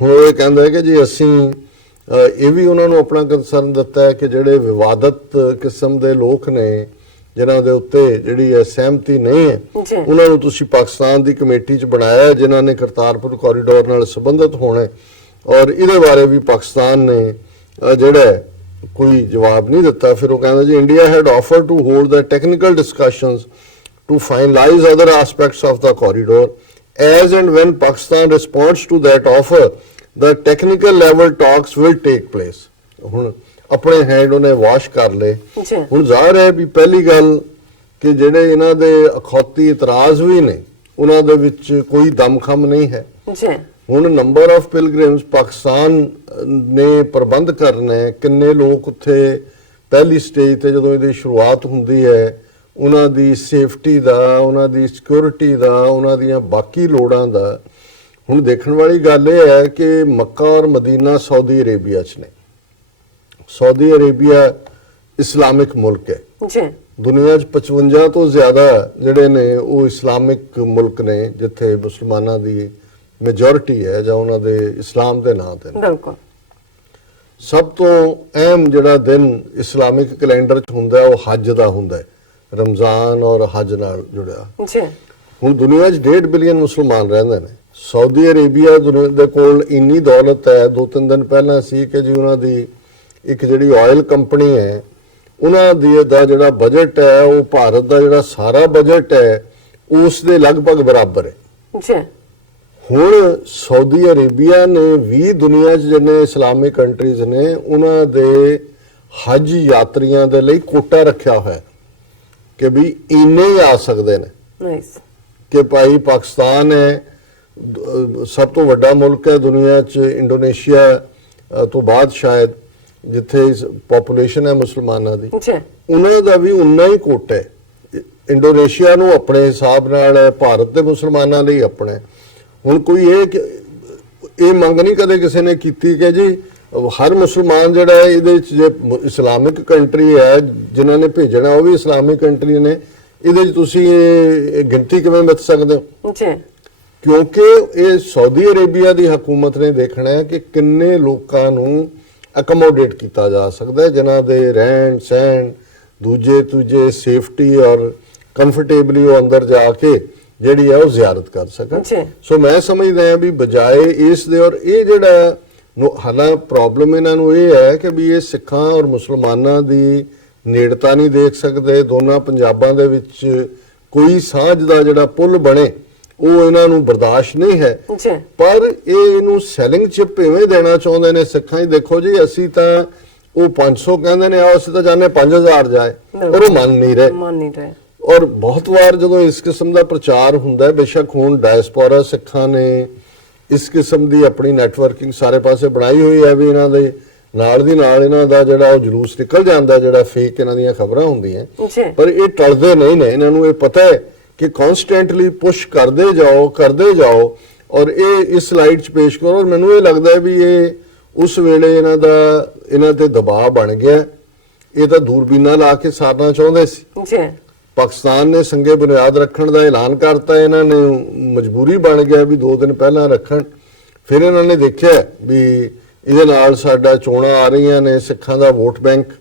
ਹੁਣ ਇਹ ਕਹਿੰਦਾ ਹੈ ਕਿ ਜੀ ਅਸੀਂ ਇਹ ਵੀ ਉਹਨਾਂ ਨੂੰ ਆਪਣਾ ਕੰਸਰਨ ਦਿੱਤਾ ਹੈ ਕਿ ਜਿਹੜੇ ਵਿਵਾਦਤ ਕਿਸਮ ਦੇ ਲੋਕ ਨੇ ਜਿਨ੍ਹਾਂ ਦੇ ਉੱਤੇ ਜਿਹੜੀ ਹੈ ਸਹਿਮਤੀ ਨਹੀਂ ਹੈ ਉਹਨਾਂ ਨੂੰ ਤੁਸੀਂ ਪਾਕਿਸਤਾਨ ਦੀ ਕਮੇਟੀ 'ਚ ਬਣਾਇਆ ਜਿਨ੍ਹਾਂ ਨੇ ਕਰਤਾਰਪੁਰ ਕੋਰੀਡੋਰ ਨਾਲ ਸੰਬੰਧਿਤ ਹੋਣਾ ਔਰ ਇਹਦੇ ਬਾਰੇ ਵੀ ਪਾਕਿਸਤਾਨ ਨੇ ਜਿਹੜਾ ਕੋਈ ਜਵਾਬ ਨਹੀਂ ਦਿੱਤਾ। ਫਿਰ ਉਹ ਕਹਿੰਦਾ ਜੀ India had offer to hold the technical discussions to finalize other aspects of the corridor. As and when Pakistan responds to that offer, the technical level talks will take place. ਹੁਣ ਆਪਣੇ ਹੈਂਡ ਉਹਨੇ wash ਕਰ ਲਏ। ਹੁਣ ਜ਼ਾਹਰ ਹੈ ਵੀ ਪਹਿਲੀ ਗੱਲ ਕਿ ਜਿਹੜੇ ਇਹਨਾਂ ਦੇ ਅਖੌਤੀ ਇਤਰਾਜ਼ ਵੀ ਨੇ ਉਹਨਾਂ ਦੇ ਵਿੱਚ ਕੋਈ ਦਮਖਮ ਨਹੀਂ ਹੈ। ਹੁਣ ਨੰਬਰ ਆਫ ਪਿਲਗ੍ਰਿਮਸ ਪਾਕਿਸਤਾਨ ਨੇ ਪ੍ਰਬੰਧ ਕਰਨਾ ਹੈ, ਕਿੰਨੇ ਲੋਕ ਉੱਥੇ ਪਹਿਲੀ ਸਟੇਜ ਤੇ ਜਦੋਂ ਇਹਦੀ ਸ਼ੁਰੂਆਤ ਹੁੰਦੀ ਹੈ ਉਹਨਾਂ ਦੀ ਸੇਫਟੀ ਦਾ, ਉਹਨਾਂ ਦੀ ਸਿਕਿਉਰਿਟੀ ਦਾ, ਉਹਨਾਂ ਦੀਆਂ ਬਾਕੀ ਲੋੜਾਂ ਦਾ। ਹੁਣ ਦੇਖਣ ਵਾਲੀ ਗੱਲ ਇਹ ਹੈ ਕਿ ਮੱਕਾ ਔਰ ਮਦੀਨਾ ਸਾਊਦੀ ਅਰੇਬੀਆ 'ਚ ਨੇ। ਸਾਊਦੀ ਅਰੇਬੀਆ ਇਸਲਾਮਿਕ ਮੁਲਕ ਹੈ ਜੀ। ਦੁਨੀਆ 'ਚ 55 ਤੋਂ ਜ਼ਿਆਦਾ ਜਿਹੜੇ ਨੇ ਉਹ ਇਸਲਾਮਿਕ ਮੁਲਕ ਨੇ ਜਿੱਥੇ ਮੁਸਲਮਾਨਾਂ ਦੀ ਮੈਜੋਰਿਟੀ ਹੈ ਜਾਂ ਉਹਨਾਂ ਦੇ ਇਸਲਾਮ ਦੇ ਨਾਂ ਤੇ। ਬਿਲਕੁਲ। ਸਭ ਤੋਂ ਅਹਿਮ ਜਿਹੜਾ ਦਿਨ ਇਸਲਾਮਿਕ ਕੈਲੰਡਰ 'ਚ ਹੁੰਦਾ ਉਹ ਹੱਜ ਦਾ ਹੁੰਦਾ ਹੈ, ਰਮਜ਼ਾਨ ਔਰ ਹੱਜ ਨਾਲ ਜੁੜਿਆ। ਜੀ। ਹੁਣ ਦੁਨੀਆ 'ਚ 1.5 ਬਿਲੀਅਨ ਮੁਸਲਮਾਨ ਰਹਿੰਦੇ ਨੇ। ਸਾਊਦੀ ਅਰੇਬੀਆ ਦੁਨੀਆ ਦੇ ਕੋਲ ਇੰਨੀ ਦੌਲਤ ਹੈ, 2-3 ਦਿਨ ਪਹਿਲਾਂ ਸੀ ਕਿ ਜੀ ਉਹਨਾਂ ਦੀ ਇੱਕ ਜਿਹੜੀ ਆਇਲ ਕੰਪਨੀ ਹੈ ਉਹਨਾਂ ਦਾ ਜਿਹੜਾ ਬਜਟ ਹੈ ਉਹ ਭਾਰਤ ਦਾ ਜਿਹੜਾ ਸਾਰਾ ਬਜਟ ਹੈ ਉਸ ਦੇ ਲਗਭਗ ਬਰਾਬਰ ਹੈ। ਜੀ। ਹੁਣ ਸਾਊਦੀ ਅਰੇਬੀਆ ਨੇ ਵੀ ਦੁਨੀਆ 'ਚ ਜਿੰਨੇ ਇਸਲਾਮਿਕ ਕੰਟਰੀਜ਼ ਨੇ ਉਹਨਾਂ ਦੇ ਹੱਜ ਯਾਤਰੀਆਂ ਦੇ ਲਈ ਕੋਟਾ ਰੱਖਿਆ ਹੋਇਆ ਕਿ ਵੀ ਇੰਨੇ ਹੀ ਆ ਸਕਦੇ ਨੇ। ਨਾਈਸ। ਕਿ ਭਾਈ ਪਾਕਿਸਤਾਨ ਹੈ ਸਭ ਤੋਂ ਵੱਡਾ ਮੁਲਕ ਹੈ ਦੁਨੀਆ 'ਚ, ਇੰਡੋਨੇਸ਼ੀਆ ਤੋਂ ਬਾਅਦ ਸ਼ਾਇਦ, ਜਿੱਥੇ ਪੋਪੂਲੇਸ਼ਨ ਹੈ ਮੁਸਲਮਾਨਾਂ ਦੀ, ਉਹਨਾਂ ਦਾ ਵੀ ਉਨਾ ਹੀ ਕੋਟਾ ਹੈ। ਇੰਡੋਨੇਸ਼ੀਆ ਨੂੰ ਆਪਣੇ ਹਿਸਾਬ ਨਾਲ ਹੈ, ਭਾਰਤ ਦੇ ਮੁਸਲਮਾਨਾਂ ਲਈ ਆਪਣਾ। ਹੁਣ ਕੋਈ ਇਹ ਮੰਗ ਨਹੀਂ ਕਦੇ ਕਿਸੇ ਨੇ ਕੀਤੀ ਕਿ ਜੀ ਹਰ ਮੁਸਲਮਾਨ ਜਿਹੜਾ ਹੈ ਇਹਦੇ ਵਿੱਚ, ਜੇ ਇਸਲਾਮਿਕ ਕੰਟਰੀ ਹੈ ਜਿਨ੍ਹਾਂ ਨੇ ਭੇਜਣਾ ਉਹ ਵੀ ਇਸਲਾਮਿਕ ਕੰਟਰੀ ਨੇ, ਇਹਦੇ ਵਿੱਚ ਤੁਸੀਂ ਇਹ ਗਿਣਤੀ ਕਿਵੇਂ ਮਿਥ ਸਕਦੇ ਹੋ? ਕਿਉਂਕਿ ਇਹ ਸਾਊਦੀ ਅਰੇਬੀਆ ਦੀ ਹਕੂਮਤ ਨੇ ਦੇਖਣਾ ਹੈ ਕਿ ਕਿੰਨੇ ਲੋਕਾਂ ਨੂੰ ਅਕਮੋਡੇਟ ਕੀਤਾ ਜਾ ਸਕਦਾ ਹੈ ਜਿਨ੍ਹਾਂ ਦੇ ਰਹਿਣ ਸਹਿਣ, ਦੂਜੇ ਸੇਫਟੀ ਔਰ ਕੰਫਰਟੇਬਲੀ ਉਹ ਅੰਦਰ ਜਾ ਕੇ ਜਿਹੜੀ ਹੈ ਉਹ ਜ਼ਿਆਰਤ ਕਰ ਸਕਣ। ਸੋ ਮੈਂ ਸਮਝਦਾ ਹਾਂ ਵੀ ਬਜਾਏ ਇਸ ਦੇ, ਔਰ ਇਹ ਜਿਹੜਾ ਹਾਲਾਂ ਪ੍ਰੋਬਲਮ ਇਹਨਾਂ ਨੂੰ ਇਹ ਹੈ ਕਿ ਵੀ ਇਹ ਸਿੱਖਾਂ ਔਰ ਮੁਸਲਮਾਨਾਂ ਦੀ ਨੇੜਤਾ ਨਹੀਂ ਦੇਖ ਸਕਦੇ। ਦੋਨਾਂ ਪੰਜਾਬਾਂ ਦੇ ਵਿੱਚ ਕੋਈ ਸਾਂਝ ਦਾ ਜਿਹੜਾ ਪੁੱਲ ਬਣੇ ਉਹ ਇਹਨਾਂ ਨੂੰ ਬਰਦਾਸ਼ਤ ਨਹੀਂ ਹੈ। ਪਰ ਇਹਨੂੰ ਸੈਲਿੰਗ ਚਿਪ ਇਵੇਂ ਦੇਣਾ ਚਾਹੁੰਦੇ ਨੇ ਸਿੱਖਾਂ ਹੀ, ਦੇਖੋ ਜੀ ਅਸੀਂ ਤਾਂ ਉਹ 500 ਕਹਿੰਦੇ ਨੇ, ਆ ਅਸੀਂ ਤਾਂ ਚਾਹੁੰਦੇ 5000 ਜਾਏ, ਪਰ ਉਹ ਮੰਨ ਨਹੀਂ ਰਹੇ। ਔਰ ਬਹੁਤ ਵਾਰ ਜਦੋਂ ਇਸ ਕਿਸਮ ਦਾ ਪ੍ਰਚਾਰ ਹੁੰਦਾ ਹੈ, ਬੇਸ਼ੱਕ ਹੁਣ ਡਾਇਸਪੋਰਾ ਸਿੱਖਾਂ ਨੇ ਇਸ ਕਿਸਮ ਦੀ ਆਪਣੀ ਨੈਟਵਰਕਿੰਗ ਸਾਰੇ ਪਾਸੇ ਬਣਾਈ ਹੋਈ ਹੈ ਵੀ ਇਹਨਾਂ ਦੇ ਨਾਲ ਦੀ ਨਾਲ ਇਹਨਾਂ ਦਾ ਜਿਹੜਾ ਉਹ ਜਲੂਸ ਨਿਕਲ ਜਾਂਦਾ ਜਿਹੜਾ ਫੇਕ ਇਹਨਾਂ ਦੀਆਂ ਖਬਰਾਂ ਹੁੰਦੀਆਂ, ਪਰ ਇਹ ਟਲਦੇ ਨਹੀਂ ਨੇ। ਇਹਨਾਂ ਨੂੰ ਇਹ ਪਤਾ ਹੈ ਕਿ ਕਨਸਟੈਂਟਲੀ ਪੁਸ਼ ਕਰਦੇ ਜਾਓ ਔਰ ਇਹ ਇਸ ਸਲਾਈਡ 'ਚ ਪੇਸ਼ ਕਰੋ। ਔਰ ਮੈਨੂੰ ਇਹ ਲੱਗਦਾ ਹੈ ਵੀ ਇਹ ਉਸ ਵੇਲੇ ਇਹਨਾਂ ਤੇ ਦਬਾਅ ਬਣ ਗਿਆ। ਇਹ ਤਾਂ ਦੂਰਬੀਨਾਂ ਲਾ ਕੇ ਸਾਰਨਾ ਚਾਹੁੰਦੇ ਸੀ। ਪਾਕਿਸਤਾਨ ਨੇ ਸੰਗੇ ਬੁਨਿਆਦ ਰੱਖਣ ਦਾ ਐਲਾਨ ਕਰਤਾ, ਇਹਨਾਂ ਨੇ ਮਜਬੂਰੀ ਬਣ ਗਿਆ ਵੀ 2 ਦਿਨ ਪਹਿਲਾਂ ਰੱਖਣ। ਫਿਰ ਇਹਨਾਂ ਨੇ ਦੇਖਿਆ ਵੀ ਇਹਦੇ ਨਾਲ ਸਾਡਾ ਚੋਣਾਂ ਆ ਰਹੀਆਂ ਨੇ, ਸਿੱਖਾਂ ਦਾ ਵੋਟ ਬੈਂਕ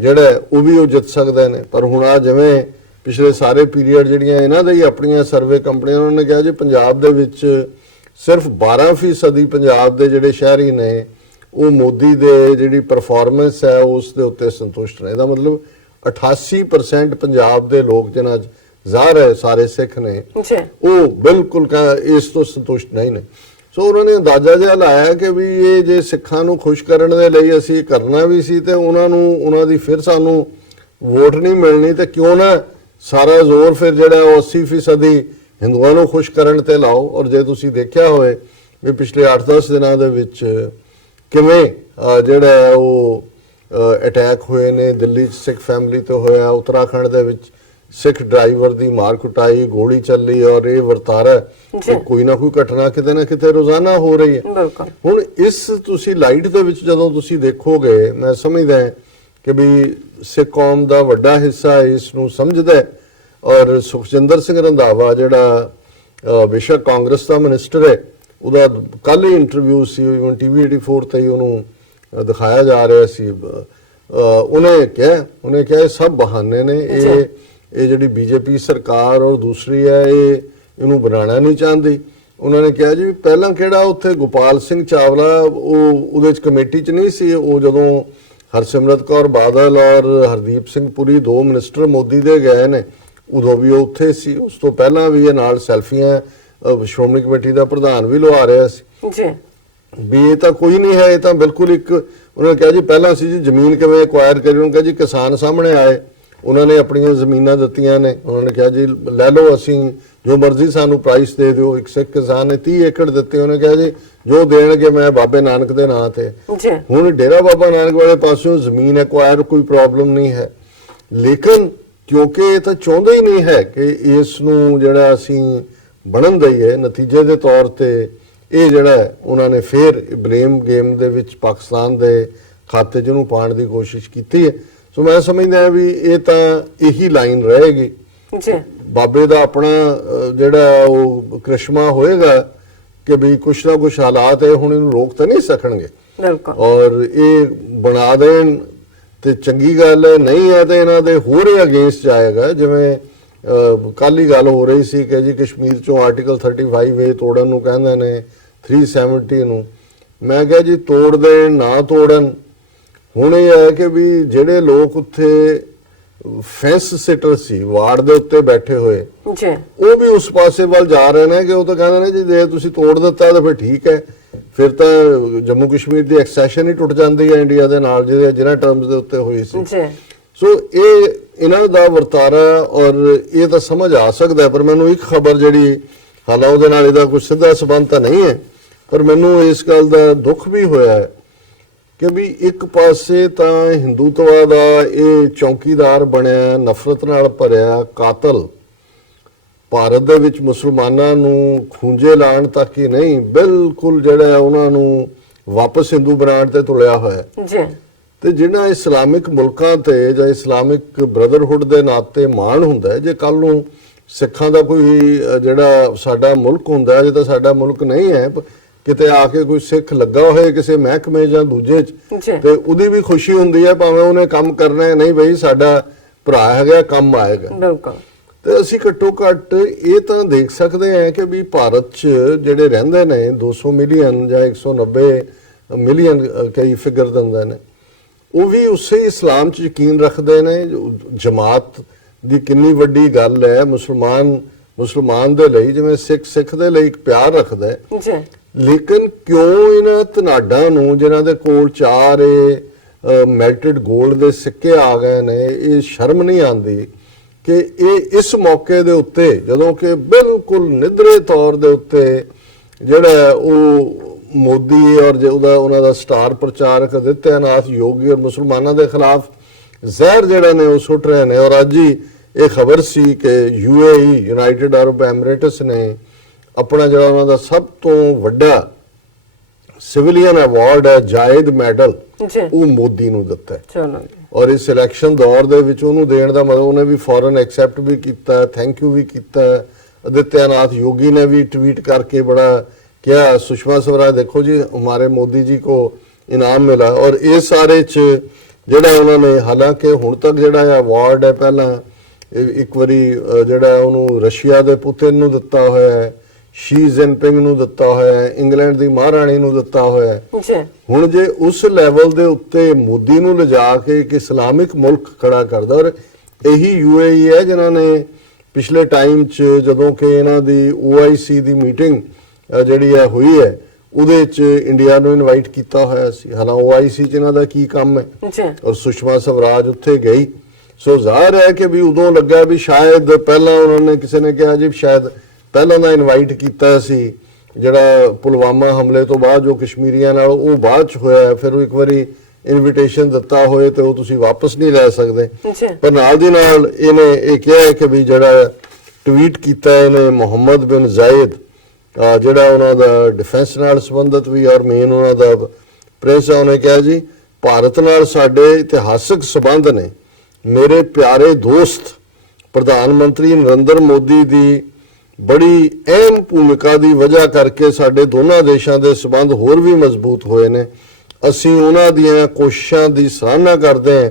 ਜਿਹੜਾ ਉਹ ਵੀ ਉਹ ਜਿੱਤ ਸਕਦੇ ਨੇ। ਪਰ ਹੁਣ ਆ ਜਿਵੇਂ ਪਿਛਲੇ ਸਾਰੇ ਪੀਰੀਅਡ ਜਿਹੜੀਆਂ ਇਹਨਾਂ ਦੇ ਹੀ ਆਪਣੀਆਂ ਸਰਵੇ ਕੰਪਨੀਆਂ, ਉਹਨਾਂ ਨੇ ਕਿਹਾ ਜੀ ਪੰਜਾਬ ਦੇ ਵਿੱਚ ਸਿਰਫ 12% ਪੰਜਾਬ ਦੇ ਜਿਹੜੇ ਸ਼ਹਿਰੀ ਨੇ ਉਹ ਮੋਦੀ ਦੇ ਜਿਹੜੀ ਪਰਫਾਰਮੈਂਸ ਹੈ ਉਸ ਦੇ ਉੱਤੇ ਸੰਤੁਸ਼ਟ ਨੇ। ਇਹਦਾ ਮਤਲਬ 88% ਪੰਜਾਬ ਦੇ ਲੋਕ ਜਿਹਨਾਂ ਜ਼ਾਹਰ ਹੈ ਸਾਰੇ ਸਿੱਖ ਨੇ ਉਹ ਬਿਲਕੁਲ ਇਸ ਤੋਂ ਸੰਤੁਸ਼ਟ ਨਹੀਂ ਨੇ। ਸੋ ਉਹਨਾਂ ਨੇ ਅੰਦਾਜ਼ਾ ਜਿਹਾ ਲਾਇਆ ਕਿ ਵੀ ਇਹ ਜੇ ਸਿੱਖਾਂ ਨੂੰ ਖੁਸ਼ ਕਰਨ ਦੇ ਲਈ ਅਸੀਂ ਕਰਨਾ ਵੀ ਸੀ ਤੇ ਉਹਨਾਂ ਦੀ ਫਿਰ ਸਾਨੂੰ ਵੋਟ ਨਹੀਂ ਮਿਲਣੀ, ਤੇ ਕਿਉਂ ਨਾ ਸਾਰਾ ਜ਼ੋਰ ਫਿਰ ਜਿਹੜਾ ਉਹ 80% ਹਿੰਦੂਆਂ ਨੂੰ ਖੁਸ਼ ਕਰਨ ਤੇ ਲਾਓ। ਔਰ ਜੇ ਤੁਸੀਂ ਦੇਖਿਆ ਹੋਵੇ ਵੀ ਪਿਛਲੇ 8-10 ਦਿਨਾਂ ਦੇ ਵਿੱਚ ਕਿਵੇਂ ਜਿਹੜਾ ਉਹ ਅਟੈਕ ਹੋਏ ਨੇ, ਦਿੱਲੀ 'ਚ ਸਿੱਖ ਫੈਮਿਲੀ ਤੇ ਹੋਇਆ, ਉੱਤਰਾਖੰਡ ਦੇ ਵਿੱਚ ਸਿੱਖ ਡਰਾਈਵਰ ਦੀ ਮਾਰ ਕੁਟਾਈ, ਗੋਲੀ ਚੱਲੀ, ਔਰ ਇਹ ਵਰਤਾਰਾ ਕੋਈ ਨਾ ਕੋਈ ਘਟਨਾ ਕਿਤੇ ਨਾ ਕਿਤੇ ਰੋਜ਼ਾਨਾ ਹੋ ਰਹੀ ਹੈ। ਹੁਣ ਇਸ ਤੁਸੀਂ ਲਾਈਟ ਦੇ ਵਿੱਚ ਜਦੋਂ ਤੁਸੀਂ ਦੇਖੋਗੇ, ਮੈਂ ਸਮਝਦਾ ਕਿ ਵੀ ਸਿੱਖ ਕੌਮ ਦਾ ਵੱਡਾ ਹਿੱਸਾ ਇਸ ਨੂੰ ਸਮਝਦਾ ਔਰ ਸੁਖਜਿੰਦਰ ਸਿੰਘ ਰੰਧਾਵਾ ਜਿਹੜਾ ਬੇਸ਼ੱਕ ਕਾਂਗਰਸ ਦਾ ਮਿਨਿਸਟਰ ਹੈ, ਉਹਦਾ ਕੱਲ ਹੀ ਇੰਟਰਵਿਊ ਸੀ, ਇਵਨ TV 84 ਤੇ ਹੀ ਉਹਨੂੰ ਦਿਖਾਇਆ ਜਾ ਰਿਹਾ ਸੀ। ਉਹਨੇ ਕਿਹਾ ਇਹ ਸਭ ਬਹਾਨੇ ਨੇ, ਇਹ ਜਿਹੜੀ ਬੀਜੇਪੀ ਸਰਕਾਰ ਔਰ ਦੂਸਰੀ ਹੈ ਇਹਨੂੰ ਬਣਾਉਣਾ ਨਹੀਂ ਚਾਹੁੰਦੀ। ਉਹਨਾਂ ਨੇ ਕਿਹਾ ਜੀ ਪਹਿਲਾਂ ਕਿਹੜਾ ਉੱਥੇ ਗੋਪਾਲ ਸਿੰਘ ਚਾਵਲਾ ਉਹਦੇ ਚ ਕਮੇਟੀ ਚ ਨਹੀਂ ਸੀ, ਉਹ ਜਦੋਂ ਹਰਸਿਮਰਤ ਕੌਰ ਬਾਦਲ ਔਰ ਹਰਦੀਪ ਸਿੰਘ ਪੁਰੀ 2 ਮਿਨਿਸਟਰ ਮੋਦੀ ਦੇ ਗਏ ਨੇ ਉਦੋਂ ਵੀ ਉਹ ਉੱਥੇ ਸੀ। ਉਸ ਤੋਂ ਪਹਿਲਾਂ ਵੀ ਇਹ ਨਾਲ ਸੈਲਫੀਆਂ ਸ਼੍ਰੋਮਣੀ ਕਮੇਟੀ ਦਾ ਪ੍ਰਧਾਨ ਵੀ ਲਵਾ ਰਿਹਾ ਸੀ ਵੀ ਇਹ ਤਾਂ ਕੋਈ ਨਹੀਂ ਹੈ, ਇਹ ਤਾਂ ਬਿਲਕੁਲ ਇੱਕ। ਉਹਨਾਂ ਨੇ ਕਿਹਾ ਜੀ ਪਹਿਲਾਂ ਸੀ ਜੀ ਜ਼ਮੀਨ ਕਿਵੇਂ ਐਕਵਾਇਰ ਕਰੀ, ਉਹਨਾਂ ਕਿਹਾ ਜੀ ਕਿਸਾਨ ਸਾਹਮਣੇ ਆਏ, ਉਹਨਾਂ ਨੇ ਆਪਣੀਆਂ ਜ਼ਮੀਨਾਂ ਦਿੱਤੀਆਂ ਨੇ, ਉਹਨਾਂ ਨੇ ਕਿਹਾ ਜੀ ਲੈ ਲਓ, ਅਸੀਂ ਜੋ ਮਰਜ਼ੀ ਸਾਨੂੰ ਪ੍ਰਾਈਸ ਦੇ ਦਿਓ। ਇੱਕ ਸਿੱਖ ਕਿਸਾਨ ਨੇ 30 ਏਕੜ ਦਿੱਤੇ, ਉਹਨੇ ਕਿਹਾ ਜੀ ਜੋ ਦੇਣਗੇ ਮੈਂ ਬਾਬੇ ਨਾਨਕ ਦੇ ਨਾਂ ਤੇ। ਹੁਣ ਡੇਰਾ ਬਾਬਾ ਨਾਨਕ ਵਾਲੇ ਪਾਸਿਓਂ ਜ਼ਮੀਨ ਐਕਵਾਇਰ ਕੋਈ ਪ੍ਰੋਬਲਮ ਨਹੀਂ ਹੈ, ਲੇਕਿਨ ਕਿਉਂਕਿ ਇਹ ਤਾਂ ਚਾਹੁੰਦੇ ਹੀ ਨਹੀਂ ਹੈ ਕਿ ਇਸ ਨੂੰ ਜਿਹੜਾ ਅਸੀਂ ਬਣਨ ਦਈਏ। ਨਤੀਜੇ ਦੇ ਤੌਰ ਤੇ ਇਹ ਜਿਹੜਾ ਉਹਨਾਂ ਨੇ ਫੇਰ ਬਲੇਮ ਗੇਮ ਦੇ ਵਿੱਚ ਪਾਕਿਸਤਾਨ ਦੇ ਖਾਤੇ 'ਚ ਉਹਨੂੰ ਪਾਉਣ ਦੀ ਕੋਸ਼ਿਸ਼ ਕੀਤੀ ਹੈ। ਸੋ ਮੈਂ ਸਮਝਦਾ ਵੀ ਇਹ ਤਾਂ ਇਹੀ ਲਾਈਨ ਰਹੇਗੀ ਜੀ। ਬਾਬੇ ਦਾ ਆਪਣਾ ਜਿਹੜਾ ਉਹ ਕ੍ਰਿਸ਼ਮਾ ਹੋਏਗਾ ਕਿ ਵੀ ਕੁਛ ਨਾ ਕੁਛ ਹਾਲਾਤ ਹੈ, ਹੁਣ ਇਹਨੂੰ ਰੋਕ ਤਾਂ ਨਹੀਂ ਸਕਣਗੇ। ਬਿਲਕੁਲ। ਔਰ ਇਹ ਬਣਾ ਦੇਣ ਤੇ ਚੰਗੀ ਗੱਲ ਹੈ, ਨਹੀਂ ਹੈ ਤੇ ਇਹਨਾਂ ਦੇ ਹੋਰ ਅਗੇਂਸਟ ਜਾਏਗਾ। ਜਿਵੇਂ ਕੱਲ ਹੀ ਗੱਲ ਹੋ ਰਹੀ ਸੀ ਕਿ ਜੀ ਕਸ਼ਮੀਰ ਚੋਂ ਆਰਟੀਕਲ 35A ਤੋੜਨ ਨੂੰ ਕਹਿੰਦੇ ਨੇ, 370 ਨੂੰ। ਮੈਂ ਕਿਹਾ ਜੀ ਤੋੜ ਦੇਣ ਨਾ ਤੋੜਨ, ਹੁਣ ਇਹ ਹੈ ਕਿ ਵੀ ਜਿਹੜੇ ਲੋਕ ਉੱਥੇ ਫੈਂਸ ਸਿਟਰ ਸੀ ਵਾਰਡ ਦੇ ਉੱਤੇ ਬੈਠੇ ਹੋਏ ਜੀ, ਉਹ ਵੀ ਉਸ ਪਾਸੇ ਵੱਲ ਜਾ ਰਹੇ ਨੇ ਕਿ ਉਹ ਤਾਂ ਕਹਿੰਦੇ ਨੇ ਜੀ ਜੇ ਤੁਸੀਂ ਤੋੜ ਦਿੱਤਾ ਤਾਂ ਫਿਰ ਠੀਕ ਹੈ, ਫਿਰ ਤਾਂ ਜੰਮੂ ਕਸ਼ਮੀਰ ਦੀ ਐਕਸੈਸ਼ਨ ਹੀ ਟੁੱਟ ਜਾਂਦੀ ਹੈ ਇੰਡੀਆ ਦੇ ਨਾਲ ਜਿਹਨਾਂ ਟਰਮਸ ਦੇ ਉੱਤੇ ਹੋਈ ਸੀ। ਸੋ ਇਹ ਇਹਨਾਂ ਦਾ ਵਰਤਾਰਾ ਔਰ ਇਹ ਤਾਂ ਸਮਝ ਆ ਸਕਦਾ। ਪਰ ਮੈਨੂੰ ਇੱਕ ਖਬਰ ਜਿਹੜੀ, ਹਾਲਾਂ ਉਹਦੇ ਨਾਲ ਇਹਦਾ ਕੋਈ ਸਿੱਧਾ ਸੰਬੰਧ ਤਾਂ ਨਹੀਂ ਹੈ, ਪਰ ਮੈਨੂੰ ਇਸ ਗੱਲ ਦਾ ਦੁੱਖ ਵੀ ਹੋਇਆ ਹੈ ਕਿ ਵੀ ਇੱਕ ਪਾਸੇ ਤਾਂ ਹਿੰਦੂਤਵਾ ਦਾ ਇਹ ਚੌਕੀਦਾਰ ਬਣਿਆ, ਨਫ਼ਰਤ ਨਾਲ ਭਰਿਆ ਕਾਤਲ ਭਾਰਤ ਦੇ ਵਿੱਚ ਮੁਸਲਮਾਨਾਂ ਨੂੰ ਖੂੰਜੇ ਲਾਉਣ ਤੱਕ ਹੀ ਨਹੀਂ, ਬਿਲਕੁਲ ਜਿਹੜਾ ਉਹਨਾਂ ਨੂੰ ਵਾਪਸ ਹਿੰਦੂ ਬਣਾਉਣ ਤੇ ਤੁਲਿਆ ਹੋਇਆ ਜੀ। ਤੇ ਜਿਹੜਾ ਇਸਲਾਮਿਕ ਮੁਲਕਾਂ ਤੇ ਜਾਂ ਇਸਲਾਮਿਕ ਬ੍ਰਦਰਹੁੱਡ ਦੇ ਨਾਤੇ ਮਾਣ ਹੁੰਦਾ ਹੈ, ਜੇ ਕੱਲ ਨੂੰ ਸਿੱਖਾਂ ਦਾ ਕੋਈ ਜਿਹੜਾ ਸਾਡਾ ਮੁਲਕ ਹੁੰਦਾ, ਜੇ ਤਾਂ ਸਾਡਾ ਮੁਲਕ ਨਹੀਂ ਹੈ, ਕਿਤੇ ਆ ਕੇ ਕੋਈ ਸਿੱਖ ਲੱਗਾ ਹੋਏ ਕਿਸੇ ਮਹਿਕਮੇ ਜਾਂ ਦੂਜੇ 'ਚ, ਤੇ ਉਹਦੀ ਵੀ ਖੁਸ਼ੀ ਹੁੰਦੀ ਹੈ, ਭਾਵੇਂ ਉਹਨੇ ਕੰਮ ਕਰਨਾ ਹੈ ਨਹੀਂ ਬਈ ਸਾਡਾ ਭਰਾ ਹੈਗਾ ਕੰਮ ਆਏਗਾ। ਬਿਲਕੁਲ। ਤੇ ਅਸੀਂ ਘੱਟੋ ਘੱਟ ਇਹ ਤਾਂ ਦੇਖ ਸਕਦੇ ਹਾਂ ਕਿ ਵੀ ਭਾਰਤ 'ਚ ਜਿਹੜੇ ਰਹਿੰਦੇ ਨੇ 200 ਮਿਲੀਅਨ ਜਾਂ 190 ਮਿਲੀਅਨ ਕਈ ਫਿਗਰ ਦਿੰਦੇ ਨੇ, ਉਹ ਵੀ ਉਸੇ ਇਸਲਾਮ 'ਚ ਯਕੀਨ ਰੱਖਦੇ ਨੇ। ਜਮਾਤ ਦੀ ਕਿੰਨੀ ਵੱਡੀ ਗੱਲ ਹੈ, ਮੁਸਲਮਾਨ ਦੇ ਲਈ ਜਿਵੇਂ ਸਿੱਖ ਦੇ ਲਈ ਇੱਕ ਪਿਆਰ ਰੱਖਦਾ ਹੈ ਜੀ। ਲੇਕਿਨ ਕਿਉਂ ਇਹਨਾਂ ਧਨਾਡਾਂ ਨੂੰ ਜਿਨ੍ਹਾਂ ਦੇ ਕੋਲ 4 ਮੈਲਟਡ 골ਡ ਦੇ ਸਿੱਕੇ ਆ ਗਏ ਨੇ, ਇਹ ਸ਼ਰਮ ਨਹੀਂ ਆਉਂਦੀ ਕਿ ਇਹ ਇਸ ਮੌਕੇ ਦੇ ਉੱਤੇ, ਜਦੋਂ ਕਿ ਬਿਲਕੁਲ ਨਿੱਧਰੇ ਤੌਰ ਦੇ ਉੱਤੇ ਜਿਹੜਾ ਉਹ ਮੋਦੀ ਔਰ ਉਹਨਾਂ ਦਾ ਸਟਾਰ ਪ੍ਰਚਾਰਕ ਆਦਿੱਤਿਆਨਾਥ ਯੋਗੀ ਔਰ ਮੁਸਲਮਾਨਾਂ ਦੇ ਖਿਲਾਫ ਜ਼ਹਿਰ ਜਿਹੜਾ ਨੇ ਉਹ ਸੁੱਟ ਰਹੇ ਨੇ। ਔਰ ਅੱਜ ਹੀ ਇਹ ਖਬਰ ਸੀ ਕਿ UAE ਯੂਨਾਈਟਿਡ ਅਰਬ ਐਮਿਰੇਟਸ ਨੇ ਆਪਣਾ ਜਿਹੜਾ ਉਹਨਾਂ ਦਾ ਸਭ ਤੋਂ ਵੱਡਾ ਸਿਵਿਲੀਅਨ ਅਵਾਰਡ ਹੈ ਜਾਇਦ ਮੈਡਲ, ਉਹ ਮੋਦੀ ਨੂੰ ਦਿੱਤਾ ਹੈ। ਚਲੋ। ਔਰ ਇਸ ਇਲੈਕਸ਼ਨ ਦੌਰ ਦੇ ਵਿੱਚ ਉਹਨੂੰ ਦੇਣ ਦਾ ਮਤਲਬ ਉਹਨੇ ਵੀ ਫੌਰਨ ਐਕਸੈਪਟ ਵੀ ਕੀਤਾ, ਥੈਂਕ ਯੂ ਵੀ ਕੀਤਾ। ਆਦਿੱਤਿਆਨਾਥ ਯੋਗੀ ਨੇ ਵੀ ਟਵੀਟ ਕਰਕੇ ਬੜਾ ਕਿਹਾ, ਸੁਸ਼ਮਾ ਸਵਰਾਜ ਦੇਖੋ ਜੀ ਹਮਾਰੇ ਮੋਦੀ ਜੀ को ਇਨਾਮ ਮਿਲਾ। ਔਰ ਇਹ ਸਾਰੇ ਚ ਜਿਹੜਾ ਉਹਨਾਂ ਨੇ, ਹਾਲਾਂਕਿ ਹੁਣ ਤੱਕ ਜਿਹੜਾ ਅਵਾਰਡ ਹੈ ਪਹਿਲਾਂ ਇੱਕ ਵਾਰੀ ਜਿਹੜਾ ਉਹਨੂੰ ਰਸ਼ੀਆ ਦੇ ਪੁਤਿਨ ਨੂੰ ਦਿੱਤਾ ਹੋਇਆ ਹੈ, ਸ਼ੀ ਜਿਨਪਿੰਗ ਨੂੰ ਦਿੱਤਾ ਹੋਇਆ ਹੈ, ਇੰਗਲੈਂਡ ਦੀ ਮਹਾਰਾਣੀ ਨੂੰ ਦਿੱਤਾ ਹੋਇਆ ਹੈ। ਹੁਣ ਜੇ ਉਸ ਲੈਵਲ ਦੇ ਉੱਤੇ ਮੋਦੀ ਨੂੰ ਲਿਜਾ ਕੇ ਇੱਕ ਇਸਲਾਮਿਕ ਮੁਲਕ ਖੜਾ ਕਰਦਾ, ਔਰ ਇਹੀ UAE ਹੈ ਜਿਨ੍ਹਾਂ ਨੇ ਪਿਛਲੇ ਟਾਈਮ 'ਚ ਜਦੋਂ ਕਿ ਇਹਨਾਂ ਦੀ OIC ਦੀ ਮੀਟਿੰਗ ਜਿਹੜੀ ਹੈ ਹੋਈ ਹੈ, ਉਹਦੇ 'ਚ ਇੰਡੀਆ ਨੂੰ ਇਨਵਾਈਟ ਕੀਤਾ ਹੋਇਆ ਸੀ। ਹਾਲਾਂ OIC 'ਚ ਇਹਨਾਂ ਦਾ ਕੀ ਕੰਮ ਹੈ, ਔਰ ਸੁਸ਼ਮਾ ਸਵਰਾਜ ਉੱਥੇ ਗਈ। ਸੋ ਜ਼ਾਹਿਰ ਹੈ ਕਿ ਵੀ ਉਦੋਂ ਲੱਗਾ ਵੀ ਸ਼ਾਇਦ ਪਹਿਲਾਂ ਉਹਨਾਂ ਨੇ, ਕਿਸੇ ਨੇ ਕਿਹਾ ਜੀ ਸ਼ਾਇਦ ਪਹਿਲਾਂ ਦਾ ਇਨਵਾਈਟ ਕੀਤਾ ਸੀ, ਜਿਹੜਾ ਪੁਲਵਾਮਾ ਹਮਲੇ ਤੋਂ ਬਾਅਦ ਜੋ ਕਸ਼ਮੀਰੀਆਂ ਨਾਲ ਉਹ ਬਾਅਦ 'ਚ ਹੋਇਆ, ਫਿਰ ਉਹ ਇੱਕ ਵਾਰੀ ਇਨਵੀਟੇਸ਼ਨ ਦਿੱਤਾ ਹੋਏ ਤੇ ਉਹ ਤੁਸੀਂ ਵਾਪਸ ਨਹੀਂ ਲੈ ਸਕਦੇ। ਪਰ ਨਾਲ ਦੀ ਨਾਲ ਇਹਨੇ ਇਹ ਕਿਹਾ ਹੈ ਕਿ ਵੀ ਜਿਹੜਾ ਟਵੀਟ ਕੀਤਾ ਇਹਨੇ ਮੁਹੰਮਦ ਬਿਨ ਜ਼ਾਇਦ, ਜਿਹੜਾ ਉਹਨਾਂ ਦਾ ਡਿਫੈਂਸ ਨਾਲ ਸੰਬੰਧਿਤ ਵੀ ਔਰ ਮੇਨ ਉਹਨਾਂ ਦਾ ਪ੍ਰਿੰਸ ਹੈ, ਉਹਨੇ ਕਿਹਾ ਜੀ ਭਾਰਤ ਨਾਲ ਸਾਡੇ ਇਤਿਹਾਸਕ ਸੰਬੰਧ ਨੇ। ਮੇਰੇ ਪਿਆਰੇ ਦੋਸਤ ਪ੍ਰਧਾਨ ਮੰਤਰੀ ਨਰਿੰਦਰ ਮੋਦੀ ਦੀ ਬੜੀ ਅਹਿਮ ਭੂਮਿਕਾ ਦੀ ਵਜ੍ਹਾ ਕਰਕੇ ਸਾਡੇ ਦੋਨਾਂ ਦੇਸ਼ਾਂ ਦੇ ਸੰਬੰਧ ਹੋਰ ਵੀ ਮਜ਼ਬੂਤ ਹੋਏ ਨੇ। ਅਸੀਂ ਉਹਨਾਂ ਦੀਆਂ ਕੋਸ਼ਿਸ਼ਾਂ ਦੀ ਸਰਾਹਨਾ ਕਰਦੇ ਹਾਂ